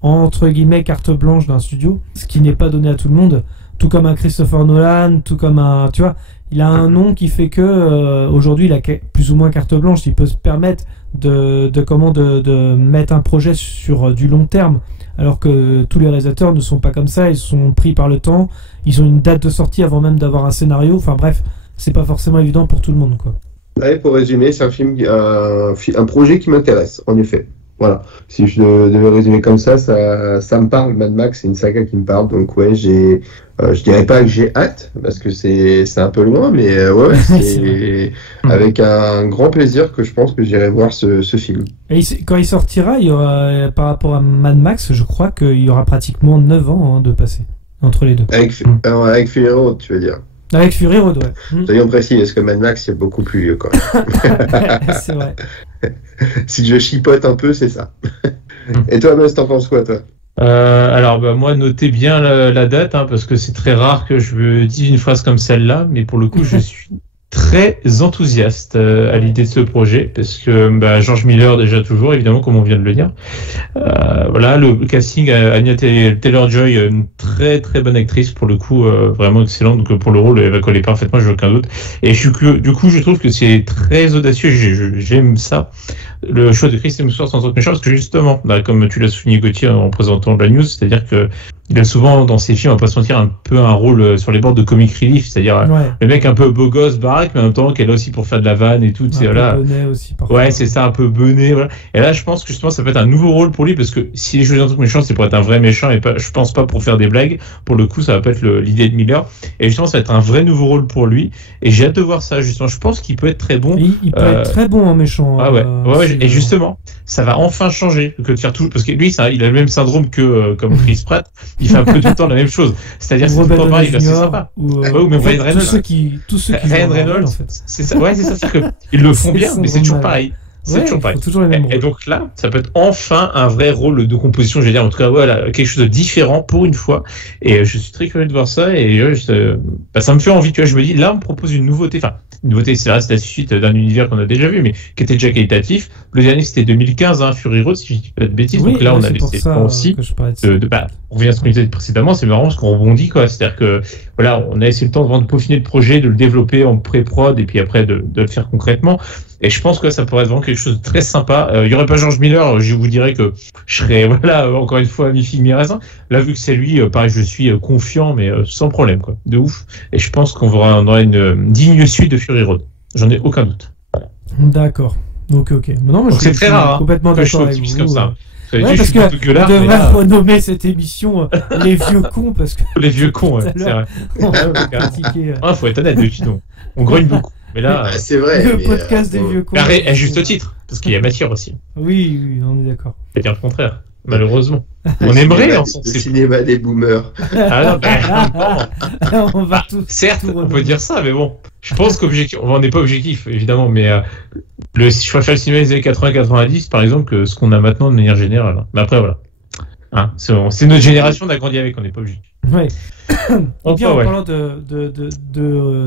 entre guillemets carte blanche d'un studio, ce qui n'est pas donné à tout le monde. Tout comme un Christopher Nolan, tout comme un, tu vois, il a un nom qui fait que aujourd'hui, il a plus ou moins carte blanche. Il peut se permettre de mettre un projet sur du long terme. Alors que tous les réalisateurs ne sont pas comme ça, ils sont pris par le temps, ils ont une date de sortie avant même d'avoir un scénario, enfin bref, c'est pas forcément évident pour tout le monde, quoi. Ouais, pour résumer, c'est un projet qui m'intéresse, en effet. Voilà. Si je devais résumer comme ça me parle. Mad Max, c'est une saga qui me parle, donc ouais, je dirais pas que j'ai hâte, parce que c'est un peu loin, mais c'est avec un grand plaisir que je pense que j'irai voir ce film. Et quand il sortira, il y aura, par rapport à Mad Max, je crois qu'il y aura pratiquement 9 ans de passé entre les deux. Avec Fury Road, tu veux dire? Avec Fury Road, ouais. Soyons précis, parce que Mad Max, c'est beaucoup plus vieux, quoi. C'est vrai. Si je chipote un peu, c'est ça. Et toi, Bess, t'en penses quoi, toi? Alors, moi, notez bien la date, parce que c'est très rare que je dise une phrase comme celle-là, mais pour le coup, je suis très enthousiaste à l'idée de ce projet, parce que George Miller déjà toujours, évidemment, comme on vient de le dire. Voilà, le casting, Anya Taylor-Joy, une très très bonne actrice pour le coup, vraiment excellente, donc pour le rôle elle va coller parfaitement, j'ai aucun doute. Et du coup je trouve que c'est très audacieux, j'aime ça, le choix de Chris Hemsworth en tant que méchant, parce que justement, comme tu l'as souligné Gauthier en présentant la news, c'est-à-dire que il a souvent dans ses films, on va pas se mentir, un peu un rôle sur les bords de comic relief, c'est-à-dire le mec un peu beau gosse, baraque, mais en même temps qui est là aussi pour faire de la vanne et tout. Un peu bené aussi, parfois. Ouais, c'est ça, un peu bené. Voilà. Et là, je pense que justement, ça peut être un nouveau rôle pour lui, parce que s'il est joué dans un truc méchant, c'est pour être un vrai méchant, et pas, je pense pas pour faire des blagues. Pour le coup, ça va pas être l'idée de Miller. Et justement, ça va être un vrai nouveau rôle pour lui. Et j'ai hâte de voir ça, justement. Je pense qu'il peut être très bon. Il peut être très bon en méchant. Ah ouais. Et justement, ça va enfin changer que de faire tout, parce que lui, il a le même syndrome que comme Chris Pratt. Il fait un peu tout le temps la même chose. C'est-à-dire que c'est tout le temps pareil, c'est sympa. Ou même Ryan Reynolds. Tous ceux qui Ryan Reynolds, en fait. c'est ça. Ouais, c'est ça. C'est-à-dire qu'ils le font bien, mais c'est toujours pareil. C'est toujours pareil. Toujours les mêmes et donc là, ça peut être enfin un vrai rôle de composition, je veux dire, en tout cas, voilà, quelque chose de différent pour une fois. Et je suis très curieux de voir ça. Et ça me fait envie, tu vois. Je me dis, là, on me propose une nouveauté. Enfin, une nouveauté, c'est la suite d'un univers qu'on a déjà vu, mais qui était déjà qualitatif. Le dernier, c'était 2015, Fury Road, si je dis pas de bêtises. Oui, donc là, on a laissé aussi. On revient à ce qu'on disait précédemment, c'est marrant parce qu'on rebondit, quoi. C'est-à-dire que, voilà, on a essayé le temps de peaufiner le projet, de le développer en pré-prod et puis après de le faire concrètement. Et je pense que ça pourrait être vraiment quelque chose de très sympa. Il y aurait pas George Miller, je vous dirais que je serais, voilà, encore une fois, mi-figue, mi-raisin. Là, vu que c'est lui, pareil, je suis confiant, mais sans problème, quoi. De ouf. Et je pense qu'on aura une digne suite de Fury Road. J'en ai aucun doute. D'accord. Ok. Non, mais c'est très rare, complètement d'accord avec vous. Comme ça. Ouais, parce que on devrait renommer cette émission Les Vieux Cons, parce que les Vieux Cons, ouais, c'est vrai. Faut être honnête, sinon on grogne beaucoup. Mais là, c'est vrai. Le podcast des Vieux Cons. À juste titre, parce qu'il y a matière aussi. Oui, on est d'accord. C'est bien le contraire, malheureusement. On aimerait le cinéma des boomers. Ah non, on va tout. Certes, on peut dire ça, mais bon. Je pense qu'on n'est pas objectif, évidemment, mais je préfère le cinéma des années 80-90, par exemple, que ce qu'on a maintenant de manière générale. Mais après, voilà. C'est notre génération, on a grandi avec, on n'est pas objectif. Oui. En parlant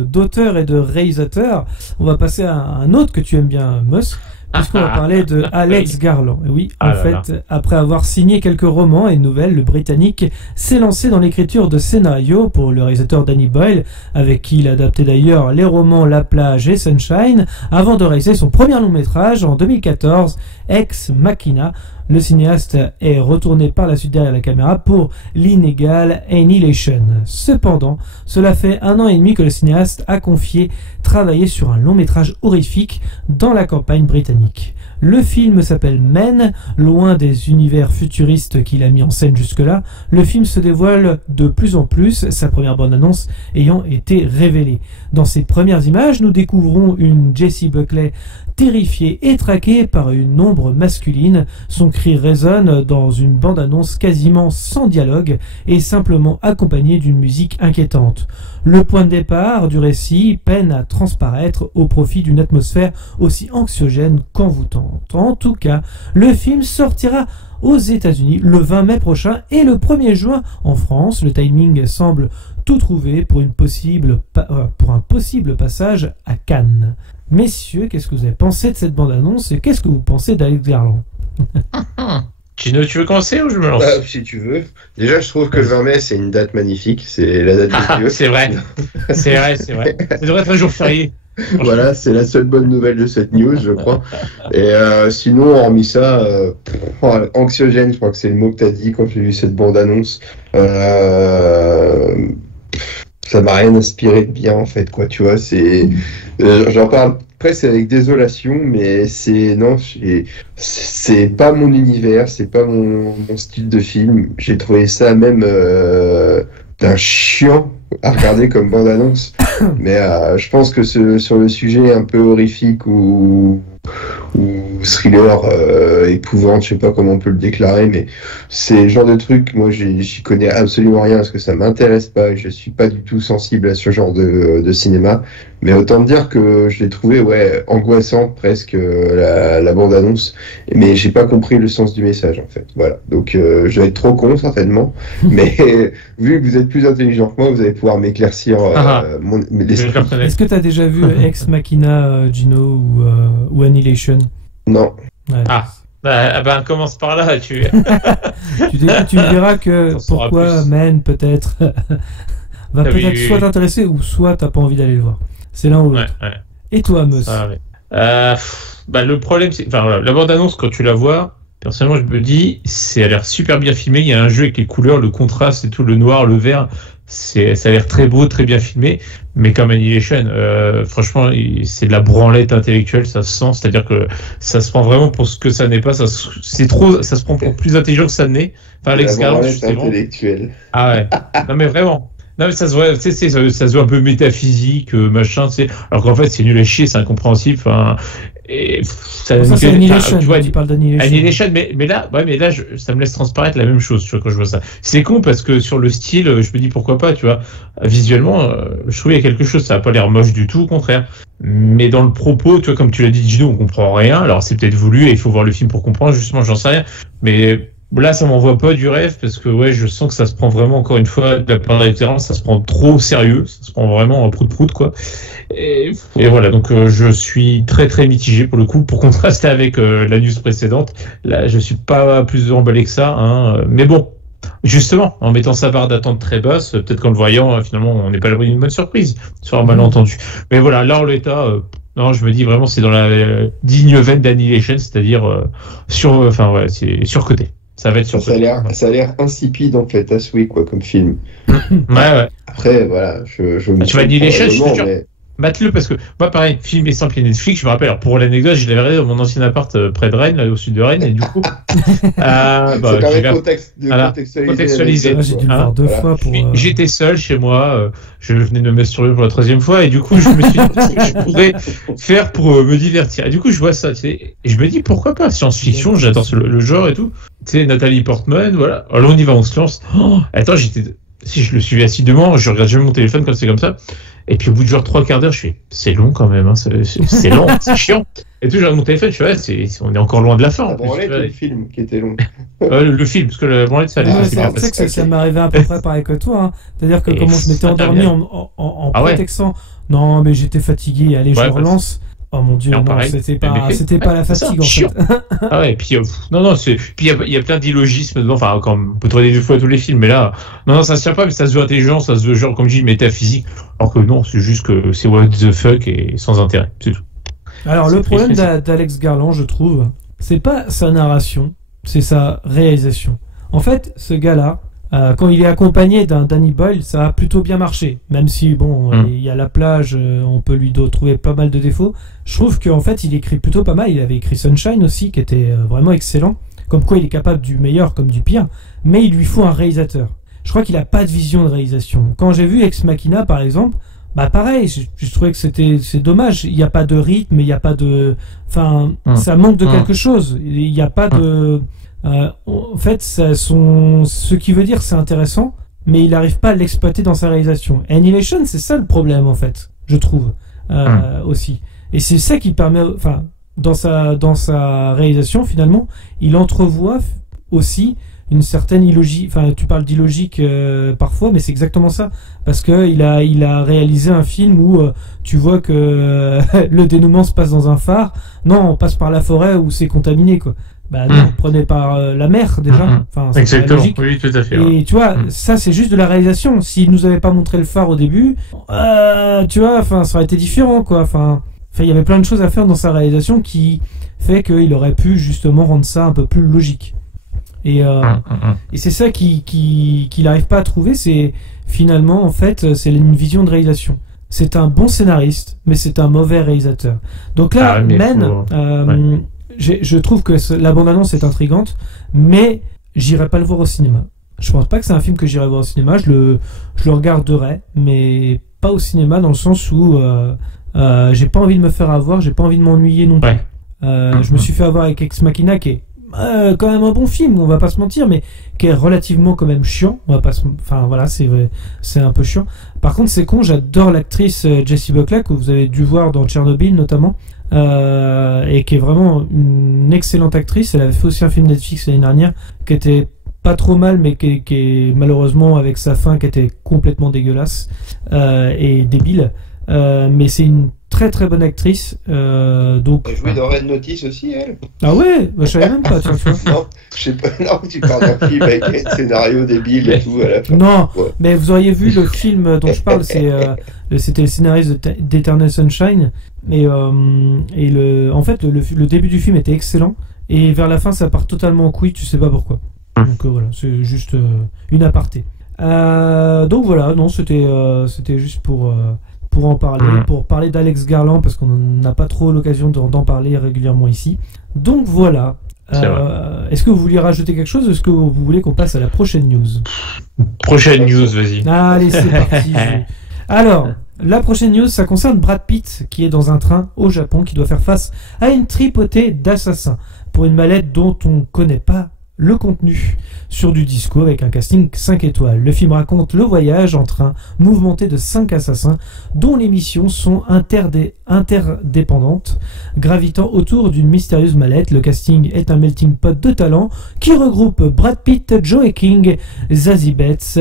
d'auteurs et de réalisateurs, on va passer à un autre que tu aimes bien, Musk. Puisqu'on va parler de Alex Garland. Et oui, après avoir signé quelques romans et nouvelles, le Britannique s'est lancé dans l'écriture de scénarios pour le réalisateur Danny Boyle, avec qui il adaptait d'ailleurs les romans La Plage et Sunshine, avant de réaliser son premier long métrage en 2014, Ex Machina. Le cinéaste est retourné par la suite derrière la caméra pour l'Inégale Annihilation. Cependant, cela fait 1 an et demi que le cinéaste a confié travailler sur un long métrage horrifique dans la campagne britannique. Le film s'appelle Men, loin des univers futuristes qu'il a mis en scène jusque-là. Le film se dévoile de plus en plus, sa première bande-annonce ayant été révélée. Dans ses premières images, nous découvrons une Jessie Buckley terrifiée et traquée par une ombre masculine. Son cri résonne dans une bande-annonce quasiment sans dialogue et simplement accompagnée d'une musique inquiétante. Le point de départ du récit peine à transparaître au profit d'une atmosphère aussi anxiogène qu'envoûtante. En tout cas, le film sortira aux États-Unis le 20 mai prochain et le 1er juin en France. Le timing semble tout trouvé pour un possible passage à Cannes. Messieurs, qu'est-ce que vous avez pensé de cette bande-annonce et qu'est-ce que vous pensez d'Alex Garland? Gino, tu veux commencer ou je me lance? Si tu veux. Déjà, je trouve que le 20 mai, c'est une date magnifique. C'est la date des vieux. C'est vrai. C'est vrai. Ça devrait être un jour férié. Voilà, c'est la seule bonne nouvelle de cette news, je crois. Et sinon, hormis ça, anxiogène, je crois que c'est le mot que tu as dit quand j'ai vu cette bande-annonce. Ça m'a rien inspiré de bien, en fait, quoi. Tu vois, c'est... j'en parle presque avec désolation, mais c'est pas mon univers, c'est pas mon style de film. J'ai trouvé ça même d'un chiant à regarder comme bande-annonce. Mais je pense que sur le sujet un peu horrifique où ou thriller épouvante, je sais pas comment on peut le déclarer, mais c'est le genre de truc, moi j'y connais absolument rien parce que ça m'intéresse pas et je suis pas du tout sensible à ce genre de cinéma, mais autant dire que je l'ai trouvé angoissant presque la bande-annonce, mais j'ai pas compris le sens du message en fait, voilà, donc je vais être trop con certainement, mais vu que vous êtes plus intelligent que moi, vous allez pouvoir m'éclaircir mes esprits. Est-ce que tu as déjà vu Ex Machina, Gino, ou Annihilation? Non. Ouais. Commence par là, tu tu verras que pourquoi Men peut-être va peut-être soit t'intéresser ou soit t'as pas envie d'aller le voir. C'est l'un ou l'autre. Ouais. Et toi, Meus? Le problème, c'est, la bande-annonce, quand tu la vois, personnellement, je me dis, ça a l'air super bien filmé. Il y a un jeu avec les couleurs, le contraste et tout, le noir, le vert. Ça a l'air très beau, très bien filmé. Mais comme Annihilation, franchement, c'est de la branlette intellectuelle, ça se sent. C'est-à-dire que ça se prend vraiment pour ce que ça n'est pas. Ça se prend pour plus intelligent que ça ne l'est. Enfin, Alex Garland, c'est intellectuelle. Ah ouais. Non, mais vraiment. Non, mais ça se voit, ça se voit un peu métaphysique, machin, tu sais. Alors qu'en fait, c'est nul à chier, c'est incompréhensible. Ça c'est Annihilation, tu parles d'Annihilation. Mais là, ça me laisse transparaître la même chose, tu vois, quand je vois ça. C'est con parce que sur le style, je me dis pourquoi pas, tu vois. Visuellement, je trouve qu'il y a quelque chose, ça a pas l'air moche du tout, au contraire. Mais dans le propos, tu vois, comme tu l'as dit, Gino, on comprend rien. Alors c'est peut-être voulu et il faut voir le film pour comprendre, justement, j'en sais rien. Mais là, ça m'envoie pas du rêve parce que je sens que ça se prend vraiment, encore une fois, de la part de l'extérieur, ça se prend trop au sérieux, ça se prend vraiment en prout-prout, quoi. Et voilà, donc je suis très très mitigé pour le coup, pour contraster avec la news précédente. Là, je suis pas plus emballé que ça, hein, mais bon, justement, en mettant sa barre d'attente très basse, peut-être qu'en le voyant, finalement, on n'est pas à l'abri d'une bonne surprise, sur un malentendu. Mais voilà, là en l'état, non, je me dis vraiment, c'est dans la digne veine d'Annihilation, c'est-à-dire c'est surcoté. Ça va être surcoté. Ça a l'air insipide en fait, à souhait quoi, comme film. Ouais. Après, voilà, tu vas Annihilation, je suis sûr. Mate-le parce que moi pareil, film est simple et Netflix, je me rappelle, alors pour l'anecdote, je l'avais regardé dans mon ancien appart près de Rennes, au sud de Rennes, et du coup c'est quand même contextualisé. J'ai dû le voir deux fois pour... J'étais seul chez moi, je venais de me masturber pour la 3e fois, et du coup je me suis dit ce que je pourrais faire pour me divertir, et du coup je vois ça, tu sais, et je me dis pourquoi pas, science-fiction, j'adore le genre et tout, tu sais, Nathalie Portman, voilà, alors on y va, on se lance. Attends, si je le suivais assidûment, je regarde jamais mon téléphone quand c'est comme ça. Et puis au bout de genre 3 quarts d'heure, je fais c'est long quand même, hein, c'est long, c'est chiant. Et tout, je regarde mon téléphone, je fais on est encore loin de la fin. La branlette ou le film qui était long? Le film, parce que la branlette, ça allait bien. Tu sais que ça m'est arrivé à peu près pareil que toi. Hein. C'est-à-dire que comment je m'étais endormi en prétextant non mais j'étais fatigué, allez je relance. Oh mon dieu, non, c'était pas la fatigue en fait. Ah ouais, et puis puis il y a plein d'illogismes dedans, enfin quand on peut trouver des fois tous les films, mais là non ça se tient pas, mais ça se veut intelligent, ça se veut genre comme je dis métaphysique, alors que non, c'est juste que c'est what the fuck et sans intérêt, c'est tout. Alors le problème d'Alex Garland, je trouve, c'est pas sa narration, c'est sa réalisation. En fait, ce gars-là, quand il est accompagné d'un Danny Boyle, ça a plutôt bien marché. Même si, il y a la plage, on peut lui trouver pas mal de défauts. Je trouve qu'en fait, il écrit plutôt pas mal. Il avait écrit Sunshine aussi, qui était vraiment excellent. Comme quoi, il est capable du meilleur comme du pire. Mais il lui faut un réalisateur. Je crois qu'il a pas de vision de réalisation. Quand j'ai vu Ex Machina, par exemple, pareil, je trouvais que c'est dommage. Il n'y a pas de rythme, il n'y a pas de... Enfin, ça manque de quelque chose. Il n'y a pas de... en fait, ce qui veut dire c'est intéressant, mais il n'arrive pas à l'exploiter dans sa réalisation. Annihilation, c'est ça le problème en fait, je trouve aussi. Et c'est ça qui permet, enfin, dans sa réalisation finalement, il entrevoit aussi une certaine illogique. Enfin, tu parles d'illogique parfois, mais c'est exactement ça, parce que il a réalisé un film où tu vois que le dénouement se passe dans un phare. Non, on passe par la forêt où c'est contaminé quoi. Non, prenez par la mer déjà. Enfin, exactement. Oui, tout à fait. Et tu vois, ça c'est juste de la réalisation. S'il nous avait pas montré le phare au début, tu vois, enfin, ça aurait été différent, quoi. Enfin, il y avait plein de choses à faire dans sa réalisation qui fait qu'il aurait pu justement rendre ça un peu plus logique. Et c'est ça qu'il n'arrive pas à trouver. C'est finalement, en fait, c'est une vision de réalisation. C'est un bon scénariste, mais c'est un mauvais réalisateur. Donc là, je trouve que la bande-annonce est intrigante, mais j'irai pas le voir au cinéma. Je pense pas que c'est un film que j'irai voir au cinéma. Je le regarderai, mais pas au cinéma dans le sens où j'ai pas envie de me faire avoir, j'ai pas envie de m'ennuyer non plus. Je me suis fait avoir avec Ex Machina, qui est quand même un bon film, on va pas se mentir, mais qui est relativement quand même chiant. On va pas enfin voilà, c'est un peu chiant. Par contre, c'est con, j'adore l'actrice Jessie Buckley, que vous avez dû voir dans Tchernobyl notamment, et qui est vraiment une excellente actrice. Elle avait fait aussi un film Netflix l'année dernière qui était pas trop mal, mais qui est malheureusement avec sa fin qui était complètement dégueulasse et débile. Mais c'est une très très bonne actrice. Donc... Elle jouait dans Red Notice aussi, elle. Ah ouais, je savais même pas. Non, je sais pas. Non, tu parles d'un film avec un scénario débile et tout à la fin. Non, ouais. Mais vous auriez vu le film dont je parle, c'était le scénariste d'Eternal Sunshine. En fait, le début du film était excellent. Et vers la fin, ça part totalement en couille, tu sais pas pourquoi. Donc voilà, c'est juste une aparté. Donc voilà, non, c'était juste pour en parler, pour parler d'Alex Garland, parce qu'on n'a pas trop l'occasion d'en parler régulièrement ici. Donc voilà. Est-ce que vous vouliez rajouter quelque chose, ou est-ce que vous voulez qu'on passe à la prochaine news? Prochaine news, vas-y. Allez, c'est parti. Alors, la prochaine news, ça concerne Brad Pitt, qui est dans un train au Japon, qui doit faire face à une tripotée d'assassins pour une mallette dont on ne connaît pas le contenu, sur du disco avec un casting 5 étoiles. Le film raconte le voyage en train mouvementé de 5 assassins dont les missions sont interdépendantes, gravitant autour d'une mystérieuse mallette. Le casting est un melting pot de talents qui regroupe Brad Pitt, Joey King, Zazie Beetz,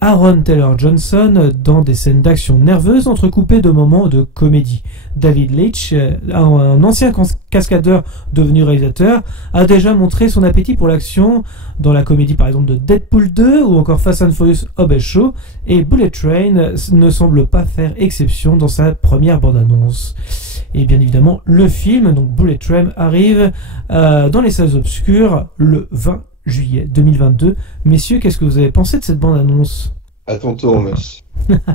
Aaron Taylor-Johnson dans des scènes d'action nerveuses entrecoupées de moments de comédie. David Leitch, un ancien cascadeur devenu réalisateur, a déjà montré son appétit pour l'action dans la comédie par exemple de Deadpool 2 ou encore Fast and Furious Hobbs Show, et Bullet Train ne semble pas faire exception dans sa première bande-annonce. Et bien évidemment, le film, donc Bullet Train, arrive dans les salles obscures le 20 juillet 2022. Messieurs, qu'est-ce que vous avez pensé de cette bande-annonce? À ton tour, Mess.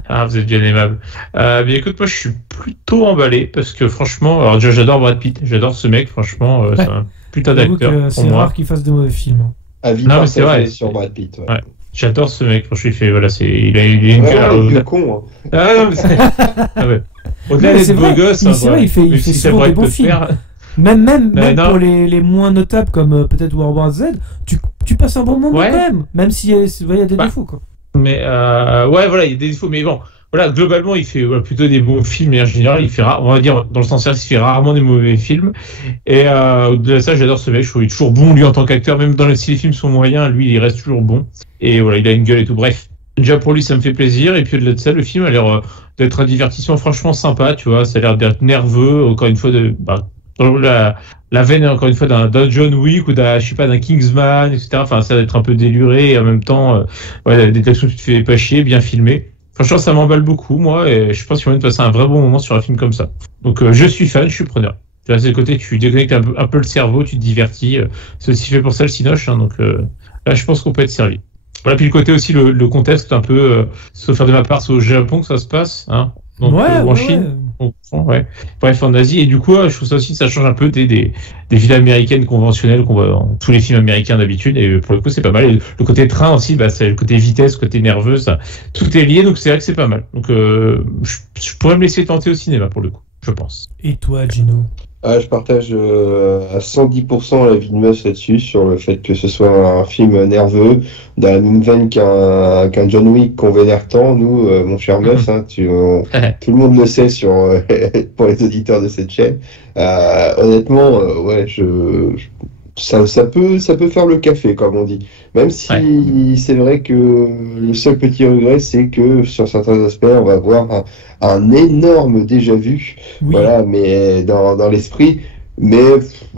Ah, vous êtes bien aimable. Mais écoute, moi je suis plutôt emballé parce que franchement, alors déjà j'adore Brad Pitt, j'adore ce mec, franchement, c'est un putain d'acteur. C'est rare qu'il fasse de mauvais films. Avis partagé sur Brad Pitt. Ouais. J'adore ce mec, franchement, il a une gueule. Con. Hein. Ah non, mais c'est... ah ouais. Au-delà d'être beau gosse, c'est vrai, il fait souvent des bons films. Même pour les moins notables comme peut-être World War Z, tu passes un bon moment même s'il y a des défauts, quoi. Mais ouais, voilà, il y a des défauts, mais bon, voilà, globalement, il fait plutôt des bons films, et en général, il fait on va dire, dans le sens sérieux, il fait rarement des mauvais films. Et au-delà de ça, j'adore ce mec, je trouve qu'il est toujours bon, lui, en tant qu'acteur, même si les films sont moyens, lui, il reste toujours bon. Et voilà, il a une gueule et tout. Bref, déjà pour lui, ça me fait plaisir. Et puis au-delà de ça, le film a l'air d'être un divertissement franchement sympa, tu vois, ça a l'air d'être nerveux, encore une fois, dans la veine, encore une fois, d'un John Wick ou d'un Kingsman, etc. Enfin, ça va être un peu déluré et en même temps, des actions qui te fait pas chier, bien filmé. Franchement, ça m'emballe beaucoup, moi, et je pense qu'il va de passer un vrai bon moment sur un film comme ça. Donc, je suis fan, je suis preneur. Tu vois, c'est le côté, tu déconnectes un peu le cerveau, tu te divertis. C'est aussi fait pour ça le Cinoche, hein, donc là, je pense qu'on peut être servi. Voilà, puis le côté aussi, le contexte, un peu, sauf faire de ma part, c'est au Japon que ça se passe, hein. Donc, en Chine. Ouais. Bref, en Asie, et du coup, je trouve ça aussi, ça change un peu des villes américaines conventionnelles qu'on voit dans tous les films américains d'habitude, et pour le coup, c'est pas mal. Et le côté train aussi, c'est le côté vitesse, le côté nerveux, ça, tout est lié, donc c'est vrai que c'est pas mal. Donc, je pourrais me laisser tenter au cinéma pour le coup, je pense. Et toi, Gino? Je partage à 110% l'avis de Meus là-dessus, sur le fait que ce soit un film nerveux, dans la même veine qu'un John Wick qu'on vénère tant, nous, mon cher Meus, hein, tout le monde le sait pour les auditeurs de cette chaîne. Honnêtement, ça peut faire le café, comme on dit. Même si c'est vrai que le seul petit regret, c'est que sur certains aspects, on va avoir un énorme déjà-vu, voilà, mais dans l'esprit. Mais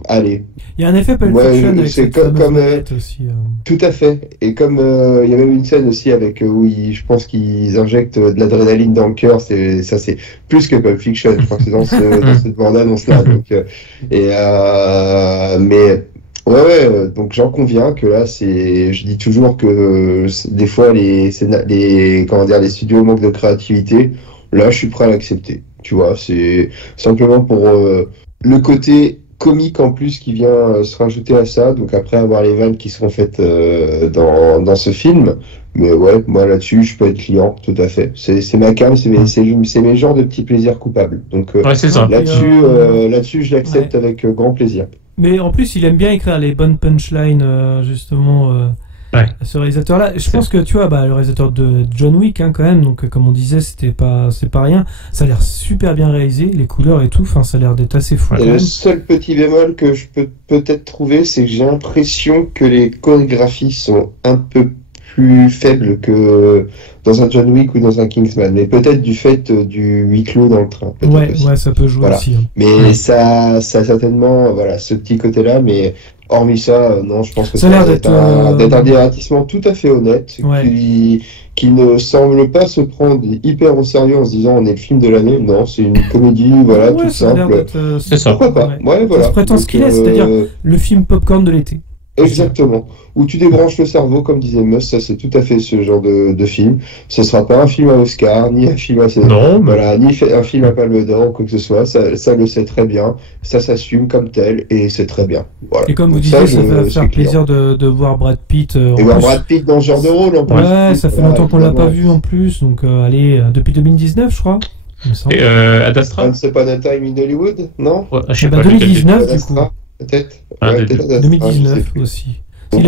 allez. Il y a un effet Pulp Fiction avec cette fameuse aussi. Tout à fait. Et comme il y a même une scène aussi avec où je pense qu'ils injectent de l'adrénaline dans le cœur. C'est plus que Pulp Fiction. Je crois que c'est dans cette bande-annonce-là. Donc, mais ouais, donc j'en conviens que là, je dis toujours que des fois les studios manquent de créativité. Là, je suis prêt à l'accepter. Tu vois, c'est simplement pour le côté comique en plus qui vient se rajouter à ça, donc après avoir les vannes qui seront faites dans ce film. Mais ouais, moi là-dessus, je peux être client, tout à fait. C'est ma cam, c'est mes genres de petits plaisirs coupables. Donc c'est ça. là-dessus, je l'accepte avec grand plaisir. Mais en plus, il aime bien écrire les bonnes punchlines, justement. Ce réalisateur-là, je pense que tu vois, le réalisateur de John Wick, quand même, donc comme on disait, c'est pas rien. Ça a l'air super bien réalisé, les couleurs et tout. Enfin, ça a l'air d'être assez fou. Et le seul petit bémol que je peux peut-être trouver, c'est que j'ai l'impression que les chorégraphies sont un peu plus faibles que dans un John Wick ou dans un Kingsman, mais peut-être du fait du huis clos dans le train. Ouais, ça peut jouer aussi. Hein. Mais ça a certainement, ce petit côté-là, mais hormis ça, non, je pense que ça a l'air d'être un divertissement tout à fait honnête, qui ne semble pas se prendre hyper au sérieux en se disant on est le film de l'année. Non, c'est une comédie, toute simple. C'est ça. Pourquoi pas. Ouais, voilà. Ça se prétend ce qu'il est, c'est-à-dire le film popcorn de l'été. Exactement. Où tu débranches le cerveau, comme disait Mus, ça c'est tout à fait ce genre de film. Ce sera pas un film à Oscar, ni un film à ni un film à Palme d'Or ou quoi que ce soit. Ça le sait très bien. Ça s'assume comme tel et c'est très bien. Voilà. Et comme vous disiez, ça va faire plaisir de voir Brad Pitt. Et voir Brad Pitt dans ce genre de rôle en plus. Ouais, ça fait longtemps qu'on l'a pas vu en plus. Donc depuis 2019, je crois. Et Ad Astra. Once Upon a Time in Hollywood, non? Je sais pas. 2019 du coup. Peut-être. 2019 aussi. Il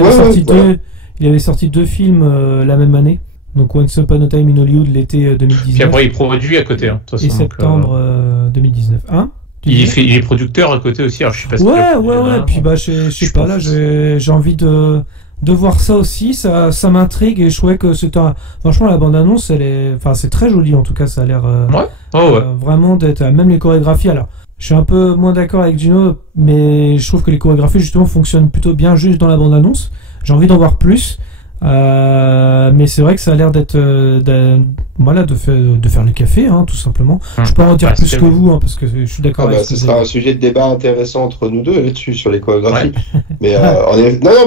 avait sorti deux films la même année. Donc Once Upon a Time in Hollywood l'été 2019. Puis après il produit à côté. Et septembre 2019. Il est producteur à côté aussi. Alors je suis pas sûr. Ouais. Puis je sais pas là, j'ai envie de voir ça aussi. Ça m'intrigue et je trouvais que franchement la bande annonce c'est très joli en tout cas. Ça a l'air vraiment d'être même les chorégraphies. Alors je suis un peu moins d'accord avec Gino, mais je trouve que les chorégraphies justement fonctionnent plutôt bien juste dans la bande-annonce. J'ai envie d'en voir plus, mais c'est vrai que ça a l'air d'être de faire le café, tout simplement. Je peux en dire plus que vous, parce que je suis d'accord avec ce sera un sujet de débat intéressant entre nous deux là-dessus sur les chorégraphies. Mais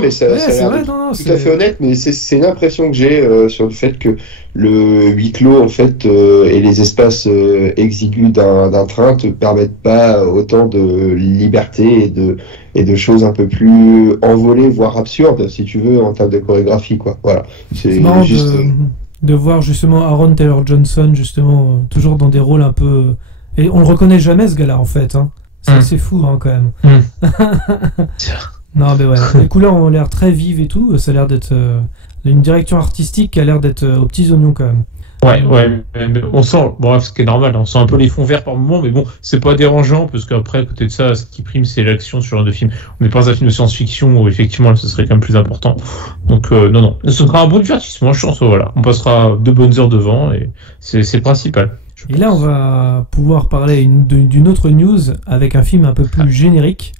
mais ça a l'air tout à fait honnête, mais c'est une impression que j'ai sur le fait que le huis clos en fait et les espaces exigus d'un train te permettent pas autant de liberté et de choses un peu plus envolées, voire absurdes, si tu veux, en termes de chorégraphie, quoi. Voilà. C'est marrant de voir justement Aaron Taylor Johnson justement toujours dans des rôles un peu et on le reconnaît jamais ce gars-là en fait. C'est assez fou quand même. Non mais ouais, les couleurs ont l'air très vives et tout. Ça a l'air d'être une direction artistique qui a l'air d'être aux petits oignons quand même. Ouais, mais on sent, ce qui est normal, on sent un peu les fonds verts par moment, mais bon, c'est pas dérangeant, parce qu'après, à côté de ça, ce qui prime, c'est l'action sur un film. On n'est pas dans un film de science-fiction où, effectivement, ce serait quand même plus important. Donc, non, ce sera un bon divertissement, je pense, voilà. On passera 2 bonnes heures devant, et c'est le principal. Et là, on va pouvoir parler d'une autre news avec un film un peu plus générique.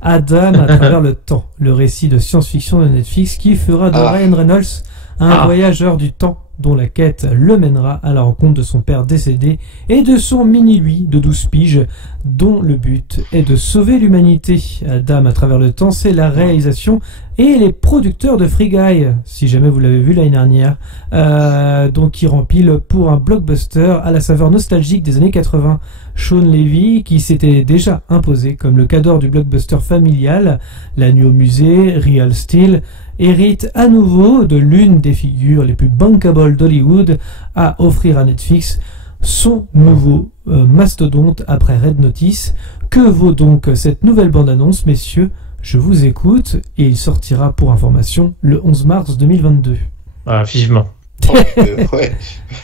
Adam à travers le temps, le récit de science-fiction de Netflix qui fera de Ryan Reynolds un voyageur du temps dont la quête le mènera à la rencontre de son père décédé et de son mini-lui de 12 piges dont le but est de sauver l'humanité. Adam à travers le temps, c'est la réalisation et les producteurs de Free Guy, si jamais vous l'avez vu l'année dernière, donc qui rempile pour un blockbuster à la saveur nostalgique des années 80. Sean Levy, qui s'était déjà imposé comme le cadre du blockbuster familial, La nuit au musée, Real Steel, hérite à nouveau de l'une des figures les plus bankable d'Hollywood à offrir à Netflix son nouveau mastodonte après Red Notice. Que vaut donc cette nouvelle bande-annonce, messieurs? Je vous écoute et il sortira pour information le 11 mars 2022. Vivement. Ouais,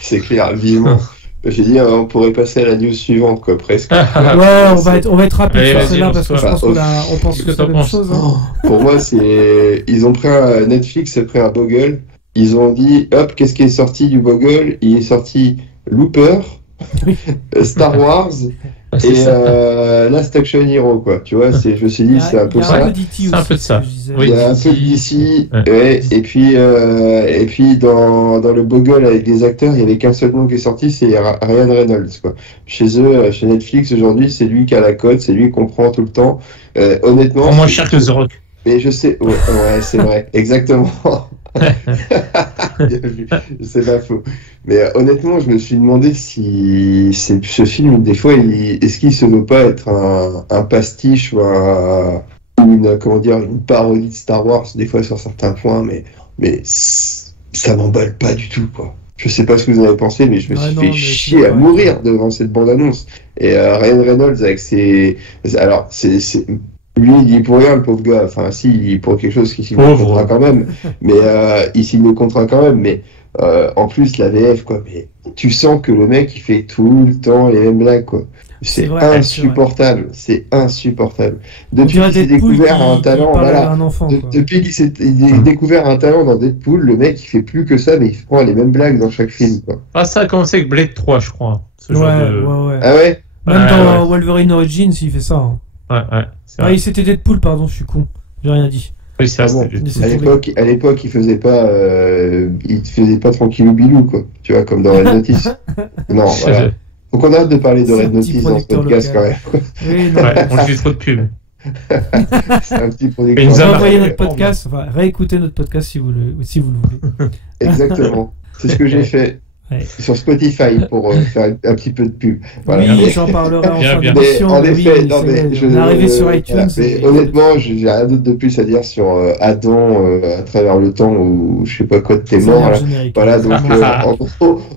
c'est clair, vivement. J'ai dit, on pourrait passer à la news suivante, quoi, presque. on va être rapide sur celle-là parce que je pense qu'on pense que c'est la même chose. Pour moi, ils ont pris Netflix a pris un Bogle. Ils ont dit, hop, qu'est-ce qui est sorti du Bogle? Il est sorti Looper, Star Wars et Last Action Hero, quoi. Tu vois, je me suis dit, c'est un peu ça. C'est un peu de ça. Il y a un peu d'ici, et puis dans le Bogle avec des acteurs, il y avait qu'un seul nom qui est sorti, c'est Ryan Reynolds, quoi. Chez eux, chez Netflix aujourd'hui, c'est lui qui a la cote, c'est lui qu'on prend tout le temps. Honnêtement. Moins cher que The Rock. Mais je sais, ouais, c'est vrai, exactement. Bien vu. C'est pas faux. Mais honnêtement, je me suis demandé si ce film, des fois, est-ce qu'il se veut pas être un pastiche ou une parodie de Star Wars, des fois sur certains points, mais ça m'emballe pas du tout, quoi. Je sais pas ce que vous en avez pensé, mais je me suis fait chier à mourir devant cette bande-annonce. Et Ryan Reynolds avec ses... Alors, lui, il est pour rien, le pauvre gars. Enfin, si, il est pour quelque chose qui s'y comptera quand même. Mais il s'y comptera quand même. Mais en plus, la VF, quoi. Mais tu sens que le mec, il fait tout le temps les mêmes blagues, quoi. C'est insupportable. C'est insupportable. Depuis qu'il s'est découvert un talent, voilà. Depuis qu'il s'est découvert un talent dans Deadpool, le mec, il fait plus que ça, mais il prend les mêmes blagues dans chaque film, quoi. Ah, ça a commencé avec Blade 3, je crois. Ouais. Ah ouais? Même dans Wolverine Origins, il fait ça. Hein. Ouais. C'était Deadpool, pardon, je suis con. J'ai rien dit. Oui, c'est bon. À l'époque, il faisait pas tranquillou bilou, quoi. Tu vois, comme dans Red Notice. Non, voilà. Faut qu'on arrête de parler de Red Notice dans ce podcast, quand même. Oui, non, on lui fait trop de pub. C'est un petit producteur. Vous envoyez notre podcast, réécoutez notre podcast si vous le voulez. Exactement. C'est ce que j'ai fait. Ouais. Sur Spotify pour faire un petit peu de pub. Voilà. Oui, j'en parlerai en fin d'émission. En effet, on est arrivé sur iTunes. Mais honnêtement, j'ai rien d'autre de plus à dire sur Adam à travers le temps ou je sais pas quoi de tes morts. Voilà, donc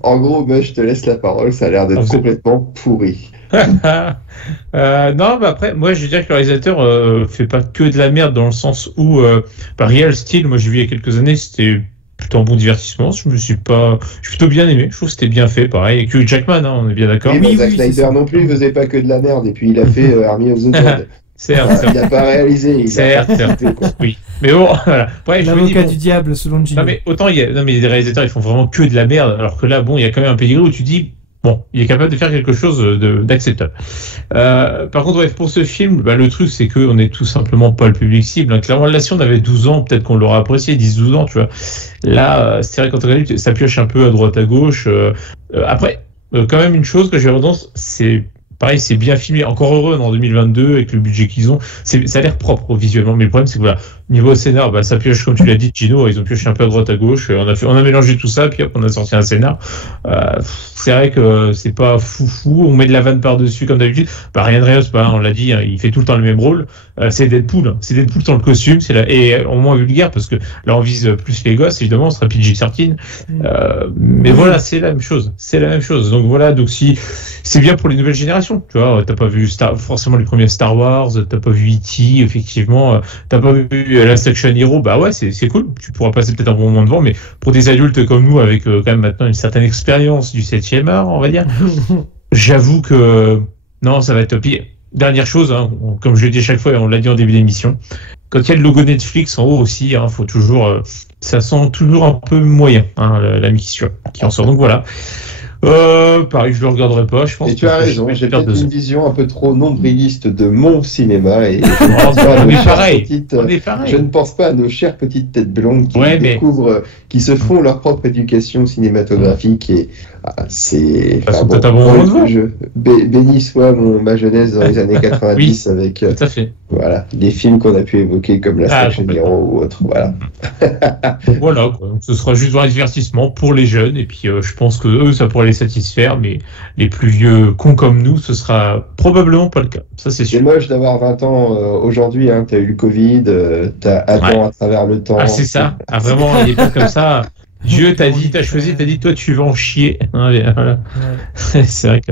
en gros, bah, je te laisse la parole. Ça a l'air d'être complètement pourri. Non, mais après, moi je veux dire que le réalisateur fait pas que de la merde dans le sens où Real Steel, moi j'ai vu il y a quelques années, c'était plutôt un bon divertissement. Je suis plutôt bien aimé. Je trouve que c'était bien fait, pareil. Et que Jackman, hein, on est bien d'accord. Oui, Zack Snyder non plus, il faisait pas que de la merde. Et puis il a fait Army of the Dead. Certes. Il n'a pas réalisé. Certes. Oui. Mais bon, voilà. Ouais, l'avocat du diable, selon Gino. Non, mais autant il y a des réalisateurs, ils font vraiment que de la merde. Alors que là, bon, il y a quand même un pedigree où tu dis, bon, il est capable de faire quelque chose d'acceptable. Par contre, bref, pour ce film, le truc, c'est qu'on est tout simplement pas le public cible. Hein. Clairement, là, si on avait 12 ans, peut-être qu'on l'aurait apprécié, 10-12 ans, tu vois. Là, c'est vrai, quand on regarde, ça pioche un peu à droite, à gauche. Après, quand même, une chose que j'ai tendance, c'est... Pareil, c'est bien filmé, encore heureux en 2022 avec le budget qu'ils ont. Ça a l'air propre visuellement, mais le problème c'est que voilà, niveau scénar, ça pioche comme tu l'as dit, Gino, ils ont pioché un peu à droite à gauche. On a mélangé tout ça, puis hop, on a sorti un scénar. C'est vrai que c'est pas foufou. On met de la vanne par dessus comme d'habitude. Rien de rien, on l'a dit, hein, il fait tout le temps le même rôle. C'est Deadpool, c'est Deadpool dans le costume, et au moins vulgaire parce que là on vise plus les gosses évidemment, on sera PG-13. Mais voilà, c'est la même chose. Donc voilà, donc si c'est bien pour les nouvelles générations. Tu vois, t'as pas vu forcément les premiers Star Wars, t'as pas vu E.T., effectivement, t'as pas vu Last Action Hero, ouais, c'est cool, tu pourras passer peut-être un bon moment devant, mais pour des adultes comme nous, avec quand même maintenant une certaine expérience du 7e art, on va dire, j'avoue que non, ça va être pire. Dernière chose, hein, comme je le dis à chaque fois, et on l'a dit en début d'émission, quand il y a le logo Netflix en haut aussi, hein, faut toujours, ça sent toujours un peu moyen, hein, la mission qui en sort, donc voilà. Pareil, je le regarderai pas, je pense. Et tu as raison, j'ai peut-être une vision un peu trop nombriliste de mon cinéma et je ne pense pas à nos chères petites têtes blondes qui découvrent, qui se font leur propre éducation cinématographique et c'est. Béni soit ma jeunesse dans les années 90 avec tout à fait. Voilà, des films qu'on a pu évoquer comme La Station Hero ou autre. Voilà. Voilà, quoi. Donc, ce sera juste un divertissement pour les jeunes et puis je pense que eux ça pourrait les satisfaire, mais les plus vieux cons comme nous, ce sera probablement pas le cas. Ça c'est sûr. C'est moche d'avoir 20 ans aujourd'hui. Hein. T'as eu le Covid, t'as Adam à travers le temps. Ah c'est ça. Ah vraiment, il est pas comme ça. Dieu t'a dit, toi tu vas en chier. Voilà. C'est vrai que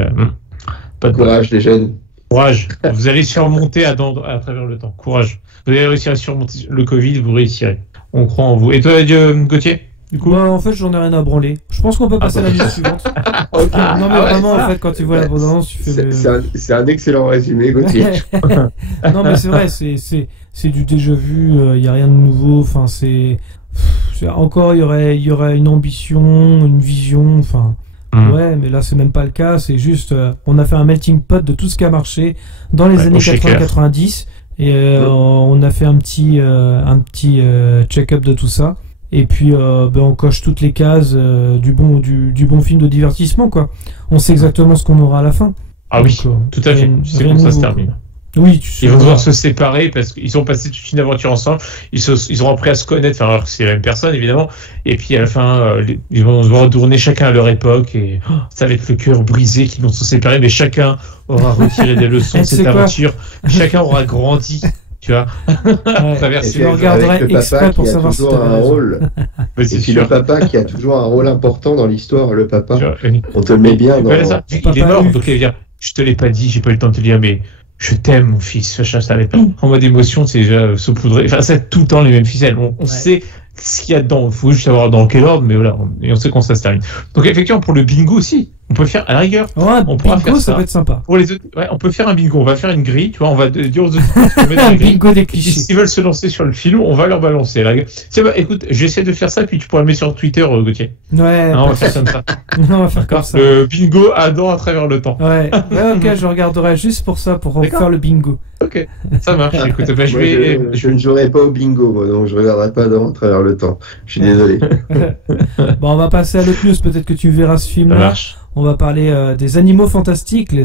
pas de courage les jeunes. Courage. Vous allez surmonter à travers le temps. Courage. Vous allez réussir à surmonter le Covid, vous réussirez. On croit en vous. Et toi, Gauthier, du coup en fait, j'en ai rien à branler. Je pense qu'on peut passer à la minute suivante. Okay. Non, mais vraiment, en fait, quand tu vois l'abondance, tu fais. C'est un excellent résumé, Gauthier. Non, mais c'est vrai, c'est du déjà vu. Il n'y a rien de nouveau. Enfin, encore, il y aurait une ambition, une vision. Enfin. Ouais, mais là c'est même pas le cas, c'est juste on a fait un melting pot de tout ce qui a marché dans les années 80-90 et on a fait un petit check-up de tout ça et puis on coche toutes les cases du bon film de divertissement quoi. On sait exactement ce qu'on aura à la fin. Ah oui, tout à fait. C'est comme ça se termine. Oui, ils vont devoir se séparer parce qu'ils ont passé toute une aventure ensemble. Ils ont appris à se connaître, alors que c'est la même personne évidemment. Et puis à la fin, ils vont devoir retourner chacun à leur époque et ça va être le cœur brisé qu'ils vont se séparer, mais chacun aura retiré des leçons de cette aventure. Chacun aura grandi. Tu vois, je regarderai exprès pour savoir si tu as un rôle. Et puis le papa qui a toujours un rôle important dans l'histoire, le papa, on te le met bien dans... Il est mort, donc il va dire, je te l'ai pas dit, j'ai pas eu le temps de te le dire, mais je t'aime mon fils, en mode émotion, c'est déjà saupoudré, enfin c'est tout le temps les mêmes ficelles, on sait ce qu'il y a dedans, il faut juste savoir dans quel ordre, mais voilà, et on sait quand ça se termine. Donc effectivement, pour le bingo aussi, on peut faire à la rigueur. On pourra faire ça peut être sympa. Pour les autres, on peut faire un bingo. On va faire une grille, tu vois. On va dire aux autres un bingo des clichés. S'ils veulent se lancer sur le film, on va leur balancer. Tiens, écoute, j'essaie de faire ça, puis tu pourras le mettre sur Twitter, Gauthier. Ouais. Non, on va faire comme ça. On va faire comme ça. Le bingo Adam à travers le temps. Ouais. Ok, je regarderai juste pour ça, pour faire le bingo. Ok, ça marche. Écoute, je ne jouerai pas au bingo, moi, donc je regarderai pas Adam à travers le temps. Je suis désolé. Bon, on va passer à l'autre news. Peut-être que tu verras ce film-là. Ça marche. On va parler des animaux fantastiques, les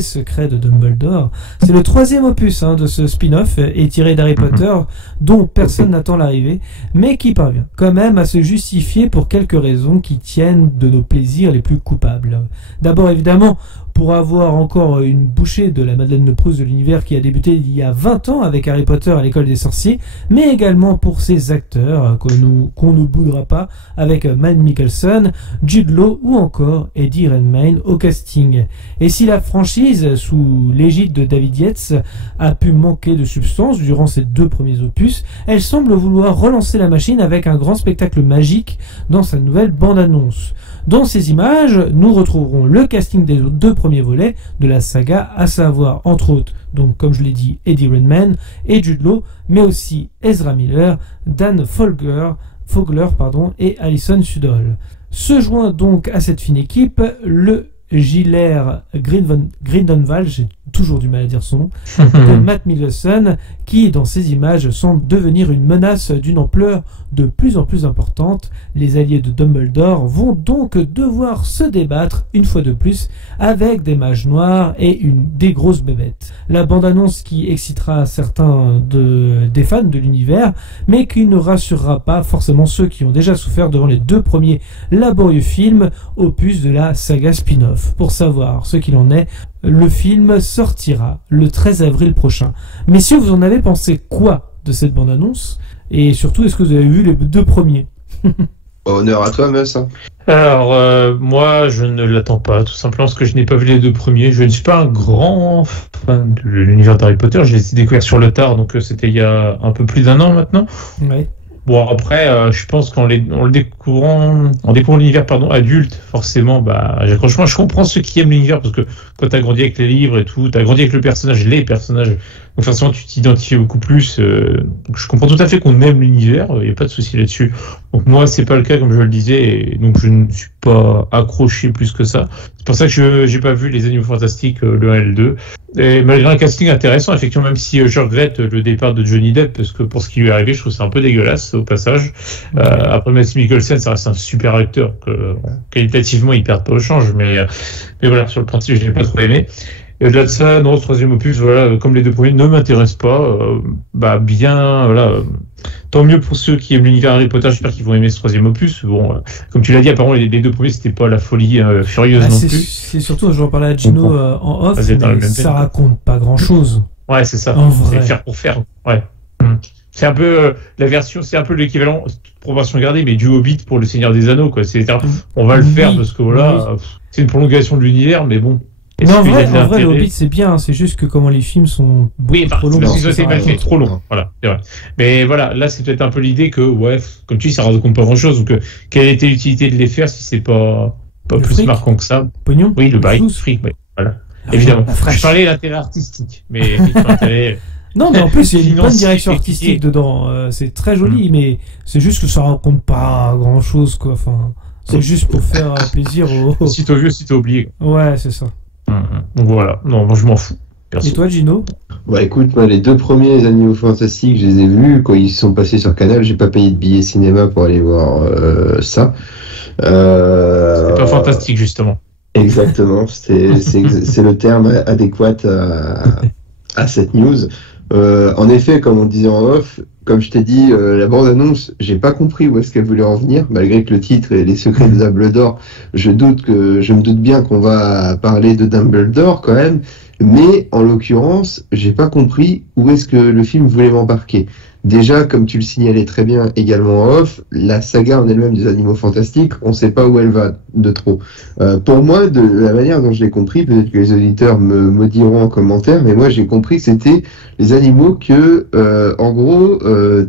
secrets de Dumbledore. C'est le 3e opus de ce spin-off et tiré d'Harry Potter, dont personne n'attend l'arrivée, mais qui parvient quand même à se justifier pour quelques raisons qui tiennent de nos plaisirs les plus coupables. D'abord, évidemment, pour avoir encore une bouchée de la Madeleine de Proust de l'univers qui a débuté il y a 20 ans avec Harry Potter à l'école des sorciers, mais également pour ses acteurs qu'on ne boudera pas avec Mads Mikkelsen, Jude Law ou encore Eddie Redmayne au casting. Et si la franchise, sous l'égide de David Yates, a pu manquer de substance durant ces 2 premiers opus, elle semble vouloir relancer la machine avec un grand spectacle magique dans sa nouvelle bande-annonce. Dans ces images, nous retrouverons le casting des 2 premiers volets de la saga, à savoir, entre autres, donc comme je l'ai dit, Eddie Redmayne et Jude Law, mais aussi Ezra Miller, Dan Fogler et Alison Sudol. Se joint donc à cette fine équipe le Gilbert Grindelwald, j'ai toujours du mal à dire son nom, de Mads Mikkelsen, qui dans ces images semble devenir une menace d'une ampleur de plus en plus importante. Les alliés de Dumbledore vont donc devoir se débattre une fois de plus avec des mages noirs et des grosses bébêtes. La bande-annonce qui excitera certains des fans de l'univers, mais qui ne rassurera pas forcément ceux qui ont déjà souffert devant les 2 premiers laborieux films opus de la saga spin-off. Pour savoir ce qu'il en est, le film sortira le 13 avril prochain. Messieurs, vous en avez pensé quoi de cette bande-annonce? Et surtout, est-ce que vous avez vu les 2 premiers? Honneur à toi, Meus. Alors, moi, je ne l'attends pas, tout simplement parce que je n'ai pas vu les 2 premiers. Je ne suis pas un grand fan de l'univers d'Harry Potter. Je l'ai découvert sur le tard, donc c'était il y a un peu plus d'1 an maintenant. Ouais. Bon, après, je pense qu'en découvrant l'univers, adulte, forcément, j'accroche. Moi, je comprends ceux qui aiment l'univers, parce que quand t'as grandi avec les livres et tout, t'as grandi avec les personnages, donc forcément, tu t'identifies beaucoup plus. Donc je comprends tout à fait qu'on aime l'univers, il n'y a pas de souci là-dessus. Donc moi, c'est pas le cas, comme je le disais, et donc je ne suis pas accroché plus que ça. C'est pour ça que j'ai pas vu les Animaux Fantastiques, le 1 et le 2. Et malgré un casting intéressant, effectivement, même si je regrette le départ de Johnny Depp, parce que pour ce qui lui est arrivé, je trouve que c'est un peu dégueulasse au passage. Après, Mads Mikkelsen, ça reste un super acteur, que qualitativement, il perd pas au change, mais voilà, sur le principe, je l'ai pas trop aimé. Et au-delà de ça, non, ce 3e opus, voilà, comme les 2 premiers, ne m'intéresse pas. Tant mieux pour ceux qui aiment l'univers Harry Potter, j'espère qu'ils vont aimer ce 3e opus. Bon, comme tu l'as dit, apparemment, les 2 premiers, c'était pas la folie furieuse non plus. C'est surtout, je vais en parler à Gino en off, mais ça raconte pas grand-chose. Ouais, c'est ça. C'est faire pour faire. Ouais. C'est un peu la version, c'est un peu l'équivalent, proportion gardée, mais du Hobbit pour le Seigneur des Anneaux, quoi. On va le faire parce que voilà, c'est une prolongation de l'univers, mais bon. En vrai, le Hobbit c'est bien, c'est juste que comment les films sont trop longs. C'est trop long, voilà, c'est vrai. Mais voilà, là c'est peut-être un peu l'idée que, comme tu dis, ça raconte pas grand-chose, donc quelle était l'utilité de les faire si c'est pas plus fric, marquant que ça? Pognon. Oui, le bail, fric, oui, voilà. Évidemment. Je parlais de l'intérêt artistique, mais l'intérêt. Non, mais en plus, il y a une bonne direction artistique dedans. C'est très joli, mais c'est juste que ça raconte pas grand-chose, quoi. Enfin, c'est juste pour faire plaisir aux. Si t'es vieux, si t'es oublié. Ouais, c'est ça. Donc voilà, non, moi je m'en fous. Perso. Et toi, Gino? Écoute, moi, les 2 premiers Animaux Fantastiques, je les ai vus quand ils sont passés sur Canal. J'ai pas payé de billet cinéma pour aller voir ça. C'est pas fantastique, justement. Exactement, c'est le terme adéquat à cette news. En effet, comme on disait en off, comme je t'ai dit, la bande-annonce, j'ai pas compris où est-ce qu'elle voulait en venir, malgré que le titre est Les Secrets de Dumbledore. Je me doute bien qu'on va parler de Dumbledore quand même, mais en l'occurrence, j'ai pas compris où est-ce que le film voulait m'embarquer. Déjà, comme tu le signalais très bien également en off, la saga en elle-même des Animaux Fantastiques, on sait pas où elle va de trop. Pour moi, de la manière dont je l'ai compris, peut-être que les auditeurs me diront en commentaire, mais moi j'ai compris que c'était les animaux que, en gros,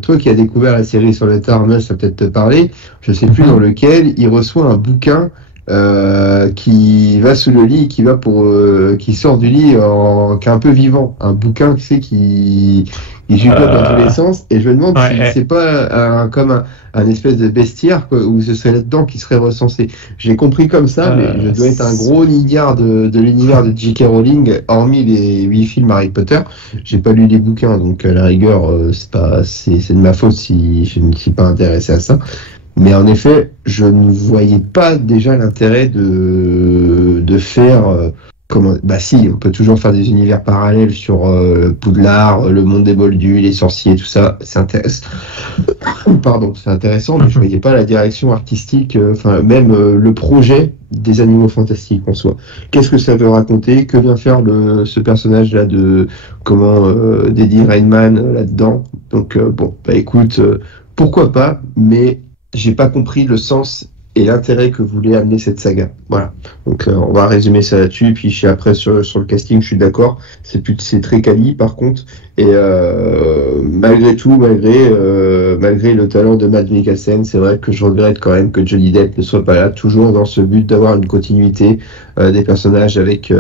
toi qui as découvert la série sur le tard, ça peut-être te parler, je sais plus dans lequel, il reçoit un bouquin qui va sous le lit, qui sort du lit qui est un peu vivant, un bouquin tu sais qui gigote dans tous les sens, et je me demande si c'est pas comme un espèce de bestiaire quoi, où ce serait là-dedans qui serait recensé. J'ai compris comme ça, mais je dois être un gros ignare de l'univers de J.K. Rowling, hormis les 8 films Harry Potter. J'ai pas lu les bouquins, donc à la rigueur c'est de ma faute si je ne suis pas intéressé à ça. Mais en effet, je ne voyais pas déjà l'intérêt de faire... si, on peut toujours faire des univers parallèles sur Poudlard, le monde des Moldus, les sorciers, tout ça, c'est intéressant. C'est intéressant, mais je voyais pas la direction artistique, même le projet des Animaux Fantastiques en soi. Qu'est-ce que ça veut raconter? Que vient faire ce personnage-là d'Eddie Redmayne là-dedans? Donc, écoute, pourquoi pas, mais j'ai pas compris le sens et l'intérêt que voulait amener cette saga. Voilà. Donc on va résumer ça là-dessus. Puis après sur le casting, je suis d'accord. C'est très quali par contre. Et malgré tout, malgré le talent de Mads Mikkelsen, c'est vrai que je regrette quand même que Johnny Depp ne soit pas là, toujours dans ce but d'avoir une continuité des personnages avec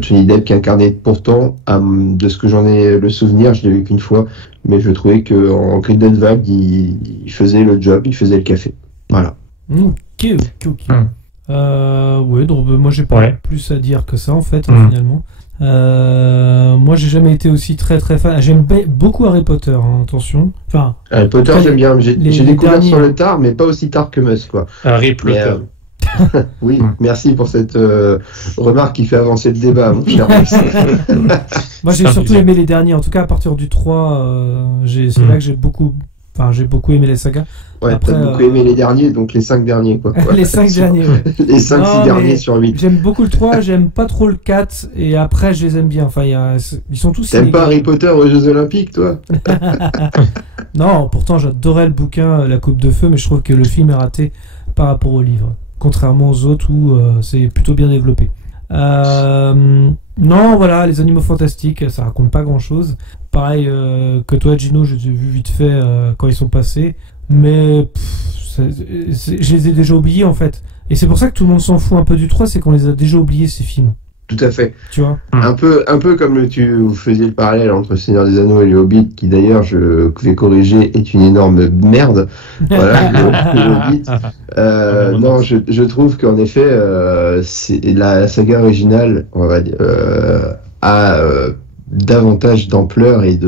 Johnny Depp qui incarnait pourtant, de ce que j'en ai le souvenir, je l'ai vu qu'une fois, mais je trouvais que en Grindelwald il faisait le job, il faisait le café. Voilà. Ok. Ouais, donc moi j'ai pas plus à dire que ça en fait, finalement. Moi j'ai jamais été aussi très très fan. J'aime beaucoup Harry Potter, attention. Enfin, Harry Potter j'aime bien. J'ai découvert sur le tard, mais pas aussi tard que Mus quoi. Harry Potter. Oui, merci pour cette remarque qui fait avancer le débat, mon cher. Moi j'ai surtout aimé les derniers, en tout cas à partir du 3, c'est là que j'ai beaucoup aimé les sagas. Ouais, après, t'as beaucoup aimé les derniers, donc les 5 derniers quoi. Les 5 derniers, ouais. Les 5-6 derniers sur 8. J'aime beaucoup le 3, j'aime pas trop le 4, et après je les aime bien. Enfin, ils sont tous... T'aimes pas Harry Potter aux Jeux Olympiques, toi? Non, pourtant j'adorais le bouquin La Coupe de Feu, mais je trouve que le film est raté par rapport au livre. Contrairement aux autres où c'est plutôt bien développé. Non, voilà, les Animaux Fantastiques, ça raconte pas grand chose. Pareil que toi, Gino, je les ai vus vite fait quand ils sont passés, mais je les ai déjà oubliés en fait. Et c'est pour ça que tout le monde s'en fout un peu du 3, c'est qu'on les a déjà oubliés ces films. Tout à fait. Tu vois, un peu comme vous faisiez le parallèle entre le Seigneur des Anneaux et le Hobbit, qui d'ailleurs, je vais corriger, est une énorme merde. Voilà, le Hobbit. Non, je trouve qu'en effet, la saga originale, on va dire, a davantage d'ampleur et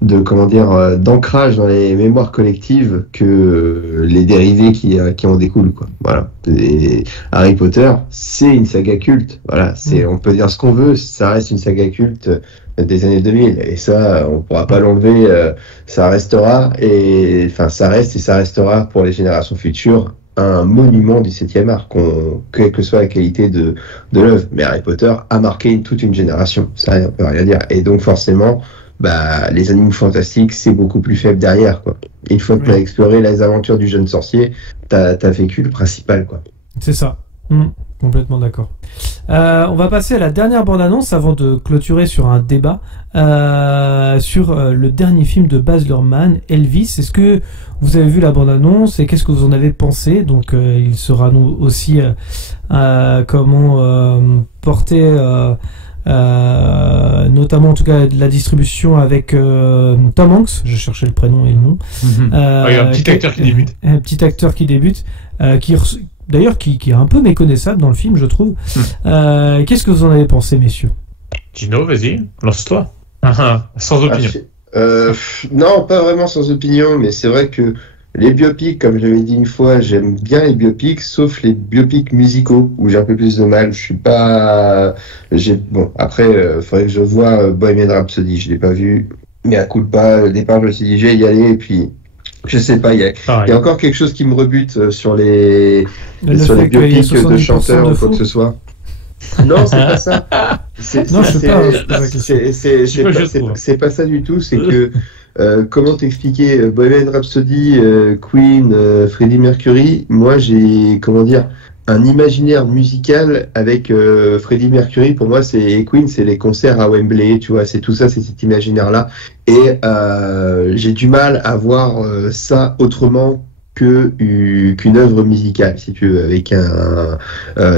d'ancrage dans les mémoires collectives que les dérivés qui en découlent quoi. Voilà. Et Harry Potter, c'est une saga culte. Voilà, on peut dire ce qu'on veut, ça reste une saga culte des années 2000 et ça on pourra pas l'enlever, ça restera et ça restera pour les générations futures un monument du 7e art, quelle que soit la qualité de l'œuvre. Mais Harry Potter a marqué toute une génération, ça on peut rien dire. Et donc forcément, les Animaux Fantastiques, c'est beaucoup plus faible derrière, quoi. Une fois que tu as exploré les aventures du jeune sorcier, t'as vécu le principal, quoi. C'est ça. Complètement d'accord. On va passer à la dernière bande-annonce avant de clôturer sur un débat sur le dernier film de Baz Luhrmann, Elvis. Est-ce que vous avez vu la bande-annonce et qu'est-ce que vous en avez pensé? Donc il sera aussi porté notamment en tout cas de la distribution avec Tom Hanks, je cherchais le prénom et le nom. Un petit acteur qui débute. Un petit acteur qui débute, d'ailleurs qui est un peu méconnaissable dans le film, je trouve. Qu'est-ce que vous en avez pensé, messieurs? Gino, vas-y, lance-toi. Sans opinion. Non, pas vraiment sans opinion, mais c'est vrai que les biopics, comme j'avais dit une fois, j'aime bien les biopics, sauf les biopics musicaux, où j'ai un peu plus de mal. Je suis pas... Bon, après, faudrait que je voie Bohemian Rhapsody, je l'ai pas vu. Mais à coup de pas, au départ, je me suis dit, je vais y aller, et puis... Je sais pas, il y a encore quelque chose qui me rebute sur les biopics de chanteurs ou quoi que ce soit. Non, c'est pas ça. C'est pas ça du tout. C'est que comment t'expliquer Bohemian Rhapsody, Queen, Freddie Mercury. Moi, j'ai un imaginaire musical avec Freddie Mercury. Pour moi, c'est Queen, c'est les concerts à Wembley. Tu vois, c'est tout ça, c'est cet imaginaire-là. Et j'ai du mal à voir ça autrement qu'une œuvre musicale, si tu veux, avec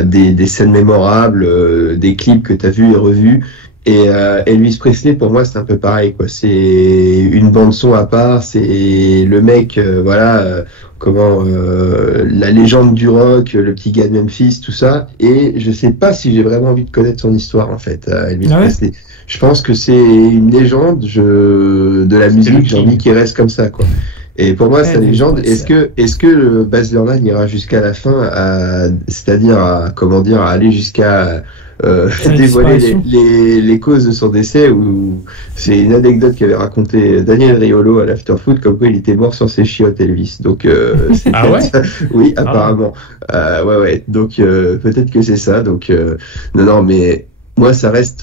des scènes mémorables, des clips que tu as vus et revus. Et Elvis Presley, pour moi, c'est un peu pareil, quoi. C'est une bande son à part, c'est le mec, la légende du rock, le petit gars de Memphis, tout ça. Et je sais pas si j'ai vraiment envie de connaître son histoire, en fait, Elvis Presley. Je pense que c'est une légende de la musique, j'ai envie qu'il reste comme ça, quoi. Et pour moi, c'est une légende. Est-ce que Baz Luhrmann ira jusqu'à la fin, c'est-à-dire à aller jusqu'à dévoiler les causes de son décès, ou c'est une anecdote qu'avait raconté Daniel Riolo à l'Afterfoot, comme quoi il était mort sur ses chiottes, Elvis. Donc ah ouais. Oui, apparemment. Ouais. Donc peut-être que c'est ça. Donc non, mais moi, ça reste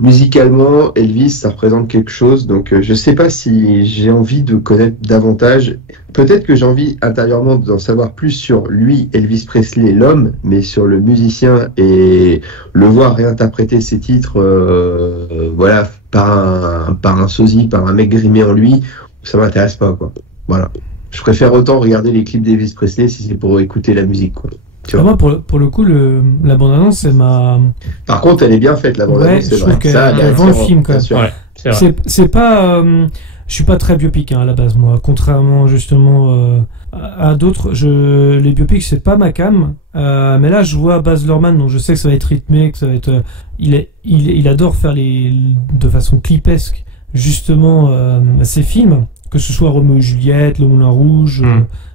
musicalement, Elvis, ça représente quelque chose. Donc, je sais pas si j'ai envie de connaître davantage. Peut-être que j'ai envie intérieurement d'en savoir plus sur lui, Elvis Presley, l'homme, mais sur le musicien et le voir réinterpréter ses titres, par un sosie, par un mec grimé en lui, ça m'intéresse pas, quoi. Voilà. Je préfère autant regarder les clips d'Elvis Presley si c'est pour écouter la musique, quoi. Moi, pour le coup, la bande-annonce, c'est ma... Par contre, elle est bien faite, la bande-annonce, c'est vrai. Elle vend le film, quand même. Ouais, c'est pas... je suis pas très biopic, à la base, moi. Contrairement, justement, à d'autres, les biopics, c'est pas ma cam. Mais là, je vois Baz Luhrmann, donc je sais que ça va être rythmé, que ça va être... Il adore faire de façon clipesque, justement, ses films. Que ce soit Roméo et Juliette, Le Moulin Rouge...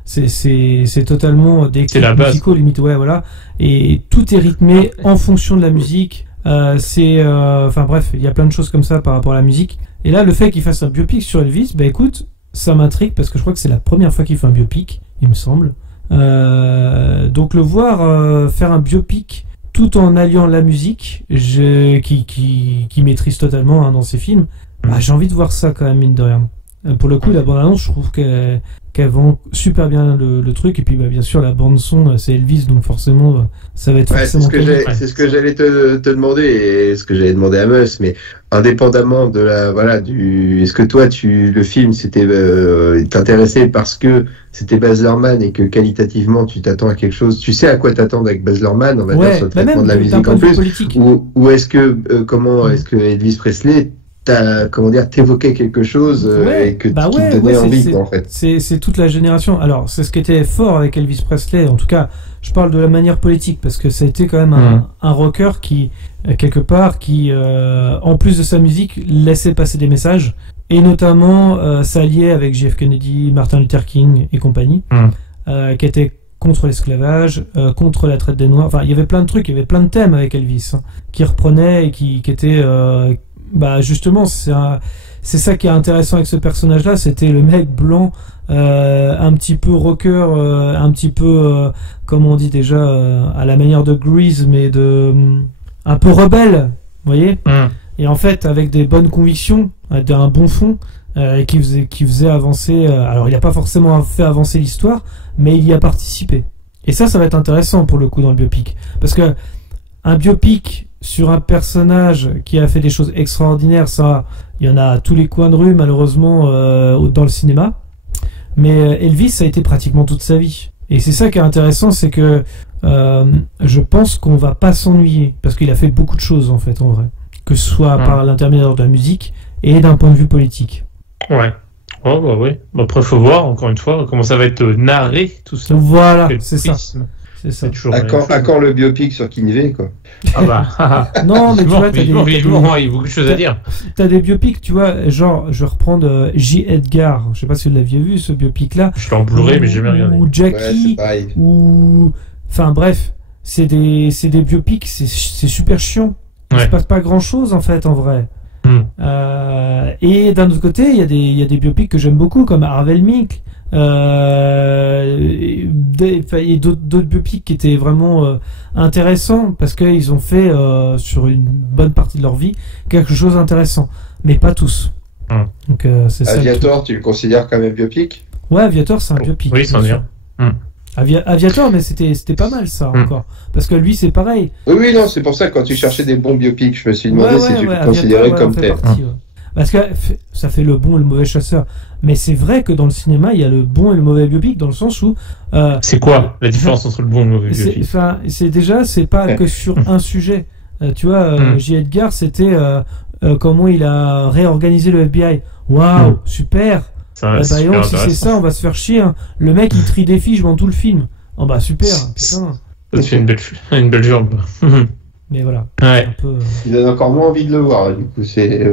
C'est totalement des clips musicaux limite, ouais, voilà, et tout est rythmé en fonction de la musique. Enfin bref, il y a plein de choses comme ça par rapport à la musique. Et là, le fait qu'il fasse un biopic sur Elvis, bah écoute, ça m'intrigue parce que je crois que c'est la première fois qu'il fait un biopic, il me semble. Donc le voir faire un biopic tout en alliant la musique, qui maîtrise totalement dans ses films, bah, j'ai envie de voir ça quand même, mine de rien. Pour le coup, la bande-annonce, je trouve qu'elle vend super bien le truc. Et puis, bah, bien sûr, la bande-son, c'est Elvis, donc forcément, ça va être forcément... C'est ce que j'allais te demander, et ce que j'allais demander à Meus, mais indépendamment de est-ce que toi, le film, t'intéressait parce que c'était Baz Luhrmann et que qualitativement, tu t'attends à quelque chose, tu sais à quoi t'attendre avec Baz Luhrmann, on va dire, sur le traitement de la musique en plus, ou est-ce que, est-ce que Elvis Presley t'évoquais quelque chose et qui te donnait envie, en fait. C'est toute la génération. Alors, c'est ce qui était fort avec Elvis Presley. En tout cas, je parle de la manière politique parce que ça a été quand même un rocker qui, quelque part, en plus de sa musique, laissait passer des messages et notamment s'allier avec JF Kennedy, Martin Luther King et compagnie, qui était contre l'esclavage, contre la traite des Noirs. Enfin, il y avait plein de trucs, il y avait plein de thèmes avec Elvis qui reprenaient et qui étaient... Bah justement, c'est ça qui est intéressant avec ce personnage-là, c'était le mec blanc, un petit peu rocker, un petit peu, comme on dit déjà, à la manière de Grease, mais un peu rebelle, vous voyez. Et en fait, avec des bonnes convictions, un bon fond, qui faisait avancer... alors, il n'a pas forcément fait avancer l'histoire, mais il y a participé. Et ça va être intéressant pour le coup dans le biopic. Parce que un biopic... sur un personnage qui a fait des choses extraordinaires, ça, il y en a à tous les coins de rue, malheureusement, dans le cinéma. Mais Elvis, ça a été pratiquement toute sa vie. Et c'est ça qui est intéressant, c'est que je pense qu'on va pas s'ennuyer, parce qu'il a fait beaucoup de choses, en fait, en vrai. Que ce soit par l'intermédiaire de la musique et d'un point de vue politique. Ouais. Oh, bah oui. Après, faut voir, encore une fois, comment ça va être narré, tout ça. Voilà, c'est ça. C'est ça. À quand le biopic sur Kinvey, quoi. Ah bah. Non, mais tu vois, il y a beaucoup de choses à dire. T'as des biopics, tu vois, genre, je vais reprendre J. Edgar. Je sais pas si vous l'aviez vu, ce biopic-là. Je l'ai en Blu-ray, mais j'ai jamais regardé. Ou Jackie, ou. Enfin, bref, c'est des biopics, c'est super chiant. Il se passe pas grand-chose, en fait, en vrai. Et d'un autre côté, il y a des biopics que j'aime beaucoup, comme Harvey Milk. Et d'autres biopics qui étaient vraiment intéressants parce qu'ils ont fait sur une bonne partie de leur vie quelque chose d'intéressant, mais pas tous. Donc, c'est Aviator, tu le considères comme un biopic? Ouais, Aviator, c'est un biopic. Oui, c'est bien. Aviator, mais c'était pas mal ça encore, parce que lui c'est pareil. Oui, non, c'est pour ça que quand tu cherchais des bons biopics, je me suis demandé si tu le considérais comme tel. Parce que ça fait le bon et le mauvais chasseur. Mais c'est vrai que dans le cinéma, il y a le bon et le mauvais biopic, dans le sens où... c'est quoi la différence entre le bon et le mauvais biopic? C'est pas que sur un sujet. Tu vois, J. Edgar, c'était comment il a réorganisé le FBI. Waouh, super. Si c'est ça, on va se faire chier. Hein. Le mec, il trie des fiches dans tout le film. Oh bah super. Ça te fait une belle jambe. Mais voilà. Ouais. Il donne encore moins envie de le voir, du coup. C'est.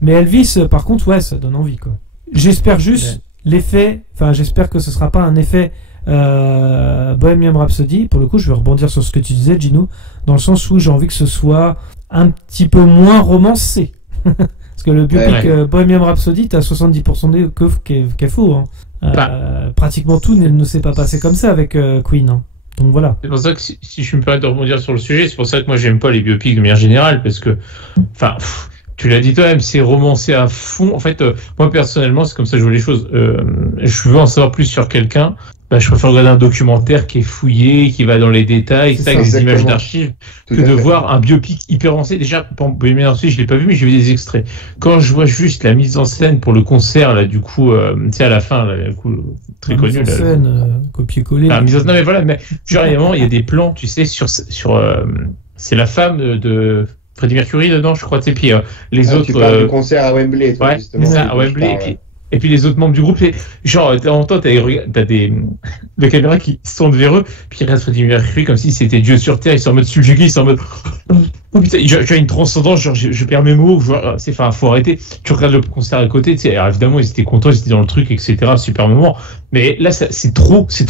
Mais Elvis, par contre, ouais, ça donne envie, quoi. J'espère juste l'effet. Enfin, j'espère que ce sera pas un effet Bohemian Rhapsody. Pour le coup, je vais rebondir sur ce que tu disais, Gino, dans le sens où j'ai envie que ce soit un petit peu moins romancé. Parce que le biopic Bohemian Rhapsody, t'as 70% des keufs qui est faux. Hein. Pratiquement tout ne s'est pas passé comme ça avec Queen. Hein. Donc voilà. C'est pour ça que si je me permets de rebondir sur le sujet, c'est pour ça que moi j'aime pas les biopics de manière générale, parce que, enfin, tu l'as dit toi-même, c'est romancé à fond. En fait, moi personnellement, c'est comme ça que je vois les choses. Je veux en savoir plus sur quelqu'un. Je préfère regarder un documentaire qui est fouillé, qui va dans les détails, avec des images d'archives, que de voir un biopic hyper avancé. Déjà, Bohemian Rhapsody, je l'ai pas vu, mais j'ai vu des extraits. Quand je vois juste la mise en scène pour le concert, là, du coup, tu sais, à la fin, là, du coup, très connu. La mise en scène, copier-coller. Non, mais voilà, mais généralement, il y a des plans, tu sais, sur c'est la femme de Freddie Mercury dedans, je crois, tu sais, puis les autres. Tu parles du concert à Wembley, toi, ouais, justement. Ça, à Wembley, et puis les autres membres du groupe, genre, en temps, t'as des caméras qui se tournent vers eux, puis il reste Freddie Mercury comme si c'était Dieu sur Terre, ils sont en mode subjugué, ils sont en mode, oh putain, j'ai une transcendance, genre, je perds mes mots, faut arrêter. Tu regardes le concert à côté, tu sais, alors évidemment, ils étaient contents, ils étaient dans le truc, etc., super moment. Mais là, c'est trop, c'est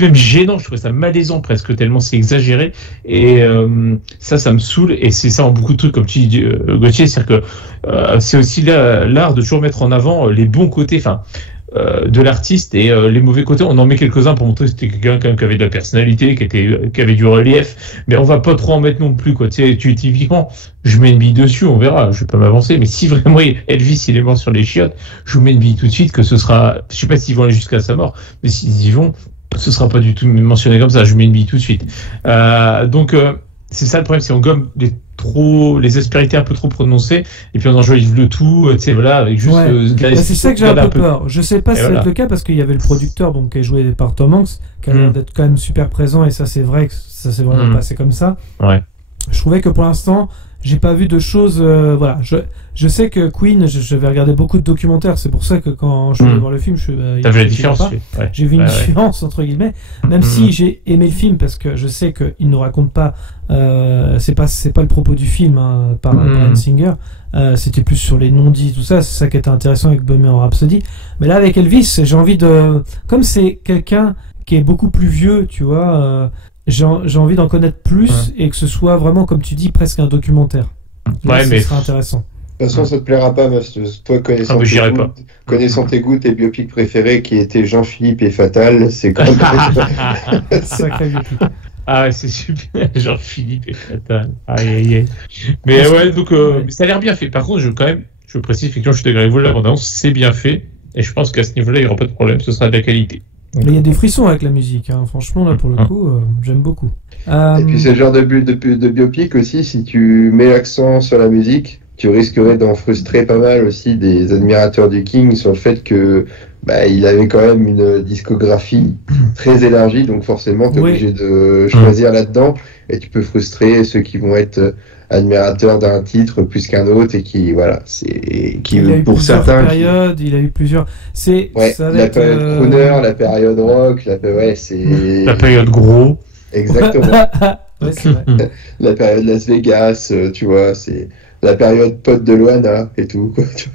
même gênant, je trouvais ça malaisant presque, tellement c'est exagéré. Et, ça me saoule, et c'est ça en beaucoup de trucs, comme tu dis, Gauthier, c'est-à-dire que, c'est aussi l'art de toujours mettre en avant les bons côtés, de l'artiste, et les mauvais côtés, on en met quelques-uns pour montrer que c'était quelqu'un quand même qui avait de la personnalité, qui avait du relief, mais on va pas trop en mettre non plus, quoi. Tu sais, typiquement, je mets une bille dessus, on verra, je vais pas m'avancer, mais si vraiment Elvis il est mort sur les chiottes, je vous mets une bille tout de suite que ce sera, je sais pas s'ils vont aller jusqu'à sa mort, mais s'ils y vont, ce sera pas du tout mentionné comme ça, je vous mets une bille tout de suite. Donc c'est ça le problème, c'est on gomme les aspérités un peu trop prononcées, et puis on enjoive le tout, tu sais, voilà, avec juste... c'est ça que j'ai un peu peur. Je sais pas si ça va être le cas, parce qu'il y avait le producteur, donc, qui est joué par Tom Hanks, qui a l'air d'être quand même super présent, et ça c'est vrai que ça s'est vraiment passé comme ça. Ouais. Je trouvais que pour l'instant, j'ai pas vu de choses... voilà, je sais que Queen, je vais regarder beaucoup de documentaires, c'est pour ça que quand je vais voir le film, t'as vu la différence? J'ai vu une différence, entre guillemets, même si j'ai aimé le film, parce que je sais qu'il ne raconte pas... c'est pas le propos du film, hein, par Bryan Singer, c'était plus sur les non-dits, tout ça, c'est ça qui était intéressant avec Bohemian Rhapsody. Mais là, avec Elvis, j'ai envie de... Comme c'est quelqu'un qui est beaucoup plus vieux, tu vois... j'ai envie d'en connaître plus, et que ce soit vraiment, comme tu dis, presque un documentaire. Là, ce sera intéressant. De toute façon, ça te plaira pas, parce que toi, connaissant tes goûts, tes biopics préférés qui étaient Jean-Philippe et Fatal, c'est quand même... Sacré biopic. Ah, c'est super, Jean-Philippe et Fatal. Aïe. Mais ouais, donc, ça a l'air bien fait. Par contre, je précise, effectivement, je suis d'accord avec vous, la bande-annonce, c'est bien fait, et je pense qu'à ce niveau-là, il n'y aura pas de problème, ce sera de la qualité. Mais il y a des frissons avec la musique, hein. Franchement, là, pour le coup, j'aime beaucoup. Et puis, c'est le genre de biopic aussi, si tu mets l'accent sur la musique, tu risquerais d'en frustrer pas mal aussi des admirateurs du King sur le fait que il avait quand même une discographie très élargie, donc forcément, tu es obligé de choisir là-dedans, et tu peux frustrer ceux qui vont être admirateur d'un titre plus qu'un autre et qui, voilà, c'est qui Il a eu pour plusieurs certains. périodes, il a eu plusieurs. C'est Ouais, ça va la être, période crooner, la période rock, ouais, c'est. La période gros. Exactement. Ouais, c'est vrai. La période Las Vegas, tu vois, c'est la période pote de Loana et tout, quoi. Tu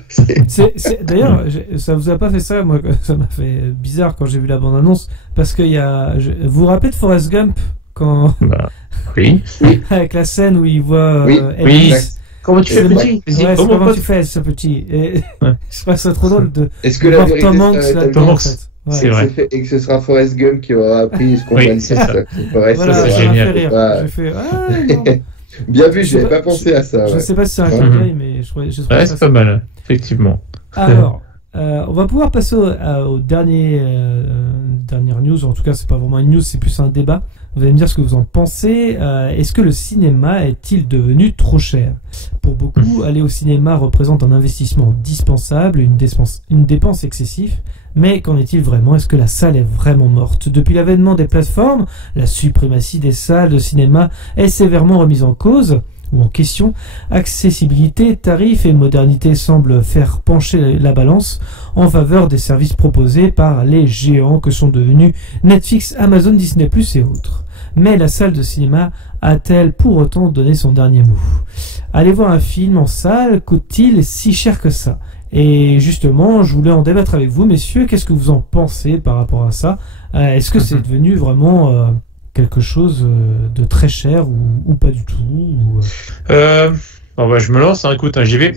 vois, D'ailleurs, ça vous a pas fait ça, moi, ça m'a fait bizarre quand j'ai vu la bande-annonce, parce qu'il y a. Vous vous rappelez de Forrest Gump quand Bah, oui. avec la scène où il voit Oui, Elvis. exact. Comment tu fais, petit? Vas-y, Ouais, comment comment tu fais, ce petit? Et je trouve ça trop drôle de Est-ce que de la voir vérité Tom sera Hanks rétablie là-dedans, en Hanks, fait. Ouais. c'est vrai. Et que ce sera Forrest Gump qui aura appris ce qu'on Oui, va le c'est faire. ça. Voilà, c'est ça m'a génial. fait rire. Ouais. J'ai fait, ah, non. Bien vu, Je sais j'avais pas- pas pensé à ça. Je Ouais. sais pas si c'est un Mhm. clin d'œil, mais je trouvais Ouais, ça c'est pas mal, effectivement. Alors, on va pouvoir passer au dernière news. En tout cas, c'est pas vraiment une news, c'est plus un débat. Vous allez me dire ce que vous en pensez. Est-ce que le cinéma est-il devenu trop cher? Pour beaucoup, aller au cinéma représente un investissement dispensable, une dépense excessive. Mais qu'en est-il vraiment? Est-ce que la salle est vraiment morte? Depuis l'avènement des plateformes, la suprématie des salles de cinéma est sévèrement remise en cause ou en question. Accessibilité, tarifs et modernité semblent faire pencher la balance en faveur des services proposés par les géants que sont devenus Netflix, Amazon, Disney+, et autres. Mais la salle de cinéma a-t-elle pour autant donné son dernier mot? Aller voir un film en salle coûte-t-il si cher que ça? Et justement, je voulais en débattre avec vous, messieurs. Qu'est-ce que vous en pensez par rapport à ça? Est-ce que c'est devenu vraiment quelque chose de très cher ou pas du tout Bon, bah, je me lance, hein, écoute, hein, j'y vais.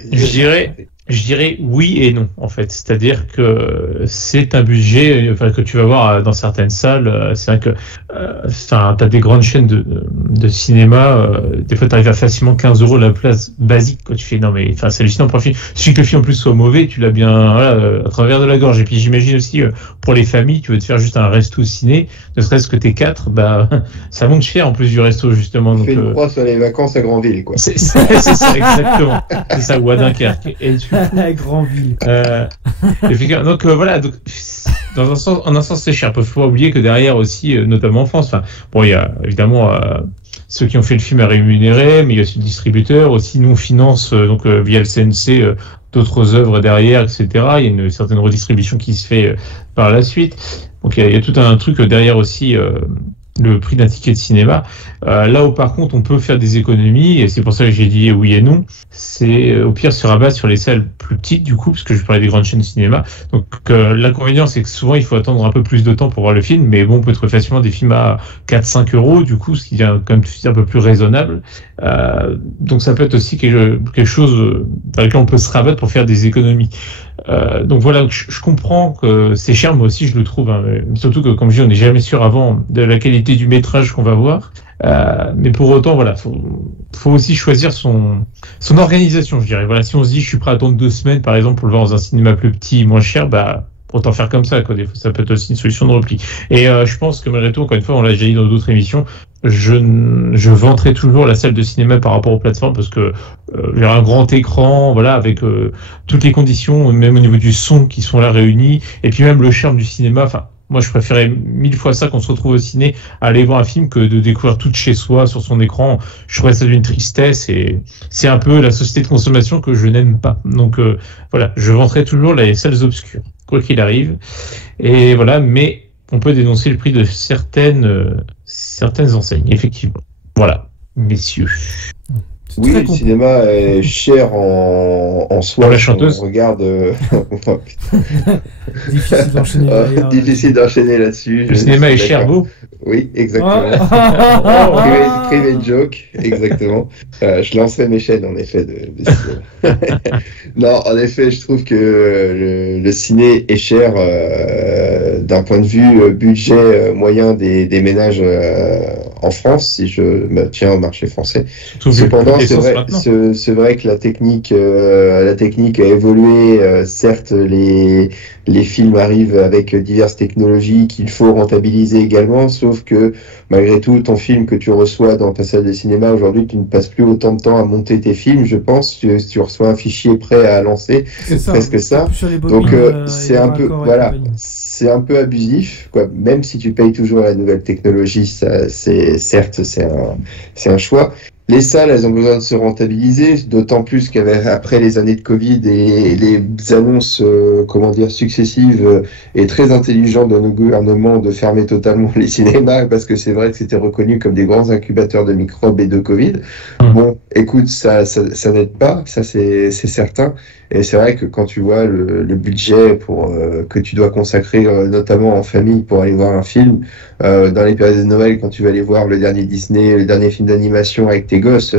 Je dirais oui et non, en fait. C'est-à-dire que c'est un budget que tu vas voir dans certaines salles. C'est vrai que t'as des grandes chaînes de cinéma. Des fois, tu arrives à facilement 15 € la place basique. Quand tu fais, non, mais c'est hallucinant pour le film. Si que le film en plus soit mauvais, tu l'as bien à travers de la gorge. Et puis j'imagine aussi, pour les familles, tu veux te faire juste un resto ciné, ne serait-ce que t'es 4, bah, ça monte cher en plus du resto, justement. On fait une croix sur les vacances à Granville, quoi. C'est ça, exactement. C'est ça, ou à Dunkerque. Et Grandville. Donc voilà, donc dans un sens c'est cher. Il faut pas oublier que derrière aussi, notamment en France, il y a évidemment ceux qui ont fait le film à rémunérer, mais il y a aussi le distributeur, aussi nous on finance donc via le CNC d'autres œuvres derrière, etc. Il y a une certaine redistribution qui se fait par la suite. Donc il y a tout un truc derrière aussi. Le prix d'un ticket de cinéma. Là où par contre on peut faire des économies, et c'est pour ça que j'ai dit oui et non, c'est au pire se rabattre sur les salles plus petites du coup, parce que je parlais des grandes chaînes de cinéma. Donc l'inconvénient c'est que souvent il faut attendre un peu plus de temps pour voir le film, mais bon, on peut trouver facilement des films à 4-5 € du coup, ce qui est quand même un peu plus raisonnable. Donc ça peut être aussi quelque chose avec lequel on peut se rabattre pour faire des économies. Donc voilà, je comprends que c'est cher, moi aussi je le trouve, hein, surtout que comme je dis, on n'est jamais sûr avant de la qualité du métrage qu'on va voir, mais pour autant voilà, faut aussi choisir son organisation, je dirais. Voilà, si on se dit je suis prêt à attendre 2 semaines par exemple pour le voir dans un cinéma plus petit, moins cher, bah autant faire comme ça, quoi. Des fois, ça peut être aussi une solution de repli. Et je pense que malgré tout, encore une fois, on l'a déjà dit dans d'autres émissions, je vanterai toujours la salle de cinéma par rapport aux plateformes parce que j'ai un grand écran, voilà, avec toutes les conditions, même au niveau du son qui sont là réunis, et puis même le charme du cinéma. Enfin, moi, je préférais 1000 fois ça qu'on se retrouve au ciné, à aller voir un film que de découvrir tout de chez soi sur son écran. Je trouvais ça d'une tristesse et c'est un peu la société de consommation que je n'aime pas. Donc voilà, je vanterai toujours les salles obscures, quoi qu'il arrive. Et voilà, mais on peut dénoncer le prix de certaines enseignes, effectivement. Voilà, messieurs. Oui, le cinéma est cher en soi. La chanteuse. On regarde. Difficile d'enchaîner. Difficile d'enchaîner là-dessus. Le cinéma est cher, beau. Oui, exactement. Private joke, exactement. Je lancerai mes chaînes, en effet, de cinéma. Non, en effet, je trouve que le ciné est cher d'un point de vue budget moyen des ménages en France, si je me tiens au marché français. Cependant, c'est vrai que la technique a évolué. Certes, les films arrivent avec diverses technologies qu'il faut rentabiliser également, sauf que malgré tout, ton film que tu reçois dans ta salle de cinéma aujourd'hui, tu ne passes plus autant de temps à monter tes films, je pense. Tu reçois un fichier prêt à lancer, presque ça. Donc c'est un peu, voilà, c'est un peu abusif, quoi. Même si tu payes toujours la nouvelle technologie, ça, c'est un choix. Les salles, elles ont besoin de se rentabiliser, d'autant plus qu'après les années de Covid et les annonces, successives et très intelligentes de nos gouvernements de fermer totalement les cinémas, parce que c'est vrai que c'était reconnu comme des grands incubateurs de microbes et de Covid. Bon, écoute, ça n'aide pas, ça c'est certain. Et c'est vrai que quand tu vois le budget que tu dois consacrer, notamment en famille, pour aller voir un film, dans les périodes de Noël, quand tu vas aller voir le dernier Disney, le dernier film d'animation avec tes gosses,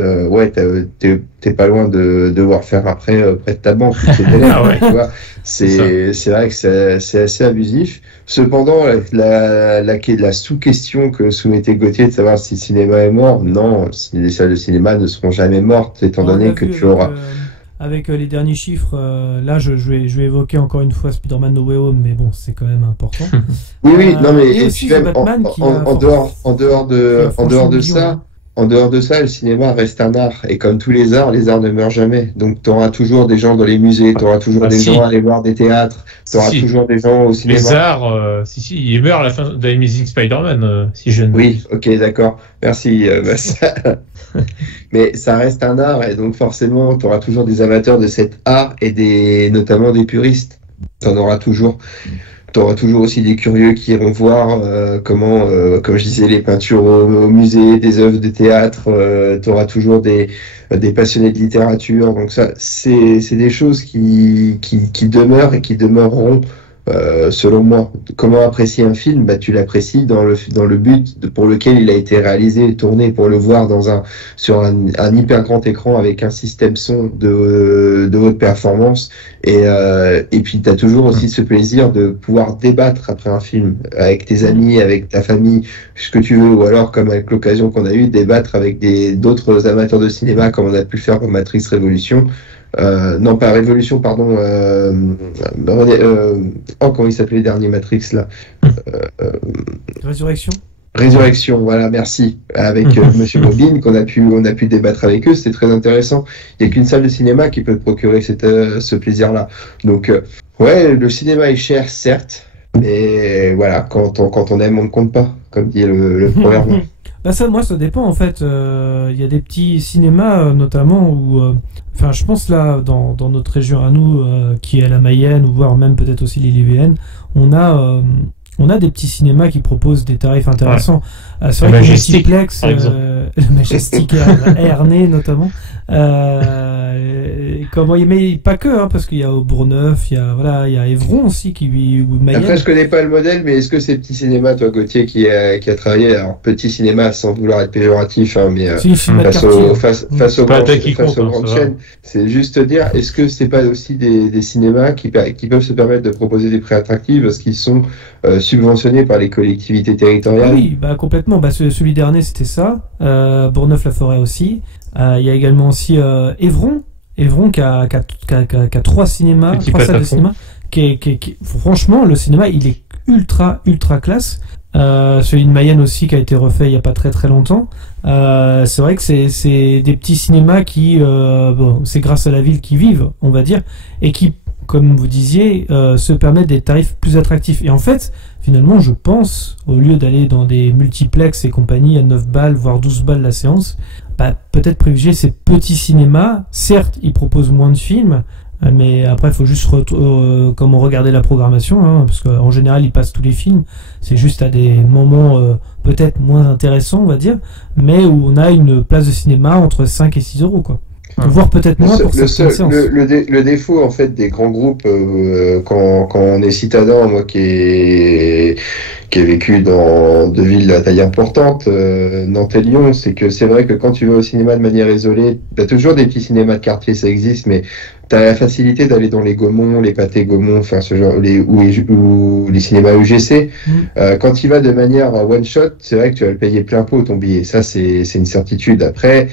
t'es pas loin de devoir faire après près de ta banque. Tu vois, c'est vrai que c'est assez abusif. Cependant, la sous-question que soumettait Gauthier de savoir si le cinéma est mort, non, les salles de cinéma ne seront jamais mortes, étant donné que tu auras... Avec les derniers chiffres, là je vais évoquer encore une fois Spider-Man No Way Home, mais bon, c'est quand même important. Oui, non mais et aussi Batman en dehors de ça, le cinéma reste un art, et comme tous les arts ne meurent jamais. Donc tu auras toujours des gens dans les musées, tu auras toujours des gens à aller voir des théâtres, tu auras toujours des gens au cinéma. Les arts, il meurt à la fin d'Amazing Spider-Man, si je ne... Oui, ok, d'accord, merci. Mais ça reste un art, et donc forcément tu auras toujours des amateurs de cet art et notamment des puristes. T'en auras toujours. Tu auras toujours aussi des curieux qui iront voir comme je disais, les peintures au musée, des œuvres de théâtre. Tu auras toujours des passionnés de littérature. Donc ça, c'est des choses qui demeurent et qui demeureront. Selon moi, comment apprécier un film? Tu l'apprécies dans le but pour lequel il a été réalisé, tourné, pour le voir sur un hyper grand écran avec un système son de haute performance, et puis t'as toujours aussi ce plaisir de pouvoir débattre après un film avec tes amis, avec ta famille, ce que tu veux, ou alors comme avec l'occasion qu'on a eu, débattre avec d'autres amateurs de cinéma, comme on a pu le faire pour Matrix Révolution. Non, pas Révolution, pardon. Comment il s'appelait le dernier Matrix là? Résurrection, voilà, merci. Avec Monsieur Bobine, on a pu débattre avec eux, c'était très intéressant. Il n'y a qu'une salle de cinéma qui peut te procurer ce plaisir-là. Donc, le cinéma est cher, certes, mais voilà, quand on aime, on ne compte pas, comme dit le proverbe. Ça dépend en fait. Il y a des petits cinémas notamment où, je pense là dans notre région à nous, qui est la Mayenne, ou voire même peut-être aussi l'Ille-et-Vilaine, on a des petits cinémas qui proposent des tarifs intéressants. C'est vrai que le Multiplex, le Majestic à Ernée notamment. Mais pas que, parce qu'il y a au Bourgneuf, il y a Évron aussi ou Mayenne. Après, je connais pas le modèle, mais est-ce que ces petits cinémas, toi Gauthier, qui a travaillé, alors petit cinéma sans vouloir être péjoratif, mais face aux grandes chaînes, c'est juste dire, est-ce que c'est pas aussi des cinémas qui peuvent se permettre de proposer des prix attractifs parce qu'ils sont subventionnés par les collectivités territoriales? Oui, complètement. Celui d'Ernée, c'était ça. Bourgneuf-la-Forêt aussi. Il y a également aussi Évron qui a 3 cinémas, 3 salles de cinéma. Franchement, le cinéma, il est ultra classe. Celui de Mayenne aussi qui a été refait il n'y a pas très très longtemps. C'est vrai que c'est des petits cinémas qui, c'est grâce à la ville qui vivent, on va dire, et qui, comme vous disiez, se permettent des tarifs plus attractifs. Et en fait, finalement, je pense, au lieu d'aller dans des multiplex et compagnie à 9 balles, voire 12 balles la séance, peut-être privilégier ces petits cinémas. Certes, ils proposent moins de films, mais après, il faut juste comment regarder la programmation, parce qu'en général, ils passent tous les films. C'est juste à des moments peut-être moins intéressants, on va dire, mais où on a une place de cinéma entre 5 et 6 euros, quoi. Voire peut-être moins pour certaines séances. Le défaut en fait des grands groupes, quand on est citadin, moi qui ai vécu dans 2 villes à taille importante, Nantes et Lyon, c'est que c'est vrai que quand tu vas au cinéma de manière isolée, t'as toujours des petits cinémas de quartier, ça existe, mais t'as la facilité d'aller dans les Gaumont, les Pâtés Gaumont, ce genre, ou les cinémas UGC. Quand tu vas de manière one shot, c'est vrai que tu vas le payer plein pot ton billet. Ça, c'est une certitude. Après,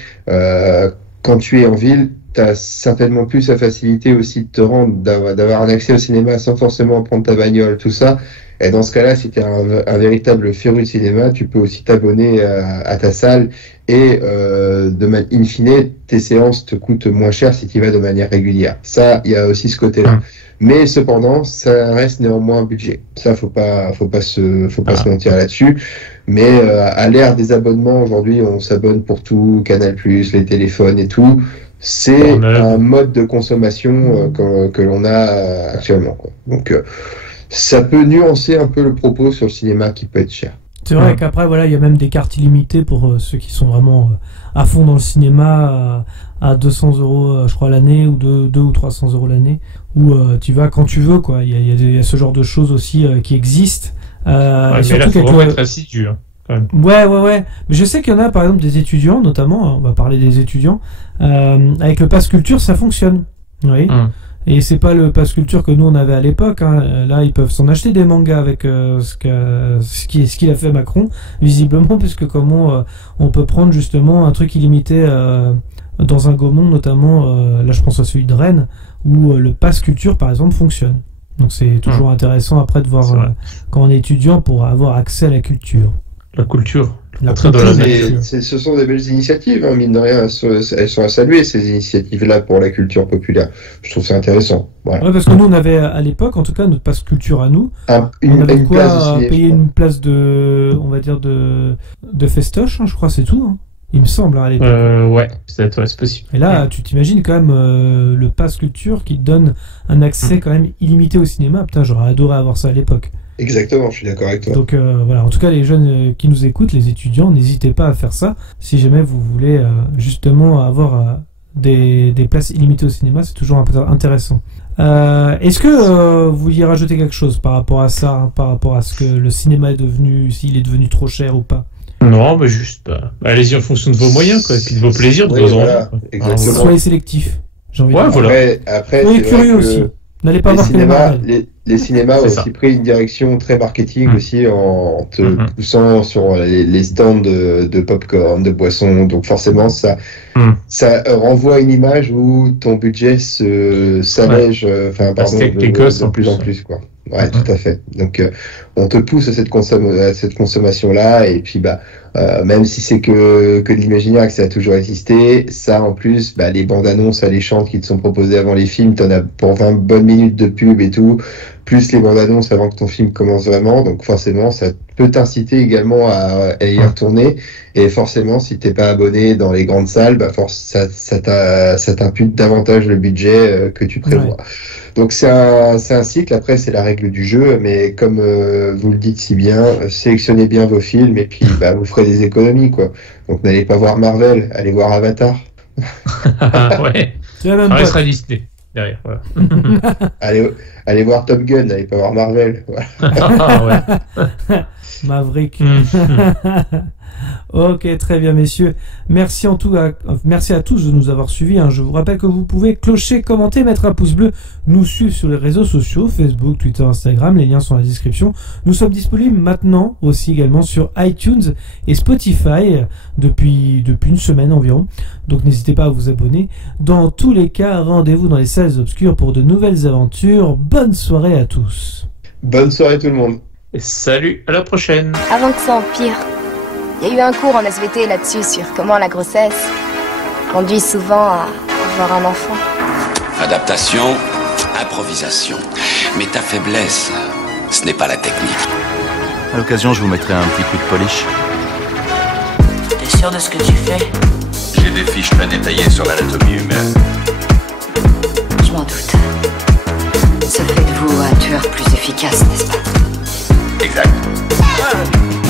quand tu es en ville, tu as certainement plus la facilité aussi de te rendre, d'avoir un accès au cinéma sans forcément prendre ta bagnole, tout ça. Et dans ce cas-là, si tu es un véritable féru de cinéma, tu peux aussi t'abonner à ta salle et in fine, tes séances te coûtent moins cher si tu y vas de manière régulière. Ça, il y a aussi ce côté-là. Mais cependant, ça reste néanmoins un budget. Ça, faut pas se mentir là-dessus. Mais à l'ère des abonnements, aujourd'hui, on s'abonne pour tout, Canal+, les téléphones et tout. C'est un mode de consommation que l'on a actuellement, quoi. Donc, ça peut nuancer un peu le propos sur le cinéma qui peut être cher. C'est vrai qu'après, voilà, il y a même des cartes illimitées pour ceux qui sont vraiment à fond dans le cinéma à 200 €, je crois, l'année, ou 200 ou 300 € l'année, où tu vas quand tu veux, quoi. Il y a ce genre de choses aussi qui existent. Mais là, il faut vraiment être assidu, hein, quand même. Ouais. Mais je sais qu'il y en a, par exemple, des étudiants, notamment, on va parler des étudiants, avec le Pass Culture, ça fonctionne. Oui. Et c'est pas le Pass Culture que nous on avait à l'époque, hein. Là ils peuvent s'en acheter des mangas avec ce qu'il a fait Macron, visiblement, puisque comment on peut prendre justement un truc illimité dans un Gaumont, notamment, là je pense à celui de Rennes, où le Pass Culture par exemple fonctionne. Donc c'est toujours intéressant après de voir quand on est étudiant pour avoir accès à la culture. La culture. Ce sont des belles initiatives, hein, mine de rien, elles sont à saluer, ces initiatives-là pour la culture populaire. Je trouve ça intéressant. Voilà. Ouais, parce que nous, on avait à l'époque, en tout cas, notre Pass Culture à nous, on avait payer une place de, on va dire, de festoche, hein, je crois, c'est tout, hein. Il me semble, hein, à l'époque. Ouais, c'est possible. Et là, tu t'imagines quand même le Pass Culture qui donne un accès quand même illimité au cinéma. Putain, j'aurais adoré avoir ça à l'époque. Exactement, je suis d'accord avec toi. Donc voilà, en tout cas les jeunes qui nous écoutent, les étudiants, n'hésitez pas à faire ça. Si jamais vous voulez justement avoir des places illimitées au cinéma, c'est toujours un peu intéressant. Est-ce que vous vouliez rajouter quelque chose par rapport à ça, hein, par rapport à ce que le cinéma est devenu, s'il est devenu trop cher ou pas? Non, mais juste, allez-y en fonction de vos moyens, quoi, et puis de vos plaisirs, de vos envies. Exactement. Soyez sélectifs. J'ai envie de dire. Voilà. Après soyez curieux aussi. N'allez pas voir les cinémas ont aussi pris une direction très marketing aussi en te poussant sur les stands de popcorn, de boissons. Donc forcément, ça renvoie une image où ton budget s'allège, de plus en plus, quoi. Ouais, tout à fait. Donc, on te pousse à cette consommation-là, et puis, même si c'est que de l'imaginaire, que ça a toujours existé, ça, en plus, les bandes annonces alléchantes qui te sont proposées avant les films, t'en as pour 20 bonnes minutes de pub et tout, plus les bandes annonces avant que ton film commence vraiment. Donc, forcément, ça peut t'inciter également à y retourner. Et forcément, si t'es pas abonné dans les grandes salles, ça t'impute davantage le budget que tu prévois. Donc c'est un cycle, après c'est la règle du jeu, mais comme vous le dites si bien, sélectionnez bien vos films et puis vous ferez des économies, quoi. Donc n'allez pas voir Marvel, allez voir Avatar. Ouais, ça restera Disney derrière. Voilà. allez voir Top Gun, n'allez pas voir Marvel. Voilà. Maverick. Ok, très bien, messieurs. Merci à tous de nous avoir suivis, hein. Je vous rappelle que vous pouvez clocher, commenter, mettre un pouce bleu, nous suivre sur les réseaux sociaux, Facebook, Twitter, Instagram, les liens sont dans la description. Nous sommes disponibles maintenant aussi également sur iTunes et Spotify depuis une semaine environ. Donc n'hésitez pas à vous abonner. Dans tous les cas, rendez-vous dans les salles obscures pour de nouvelles aventures. Bonne soirée à tous. Bonne soirée tout le monde. Et salut, à la prochaine. Avant que ça empire, il y a eu un cours en SVT là-dessus sur comment la grossesse conduit souvent à avoir un enfant. Adaptation, improvisation. Mais ta faiblesse, ce n'est pas la technique. À l'occasion, je vous mettrai un petit coup de polish. T'es sûr de ce que tu fais? J'ai des fiches très détaillées sur l'anatomie humaine. Je m'en doute. Ça fait de vous un tueur plus efficace, n'est-ce pas? Exact.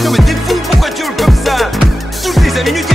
Non mais t'es fou, pourquoi tu hurles comme ça? Toutes les 5 minutes,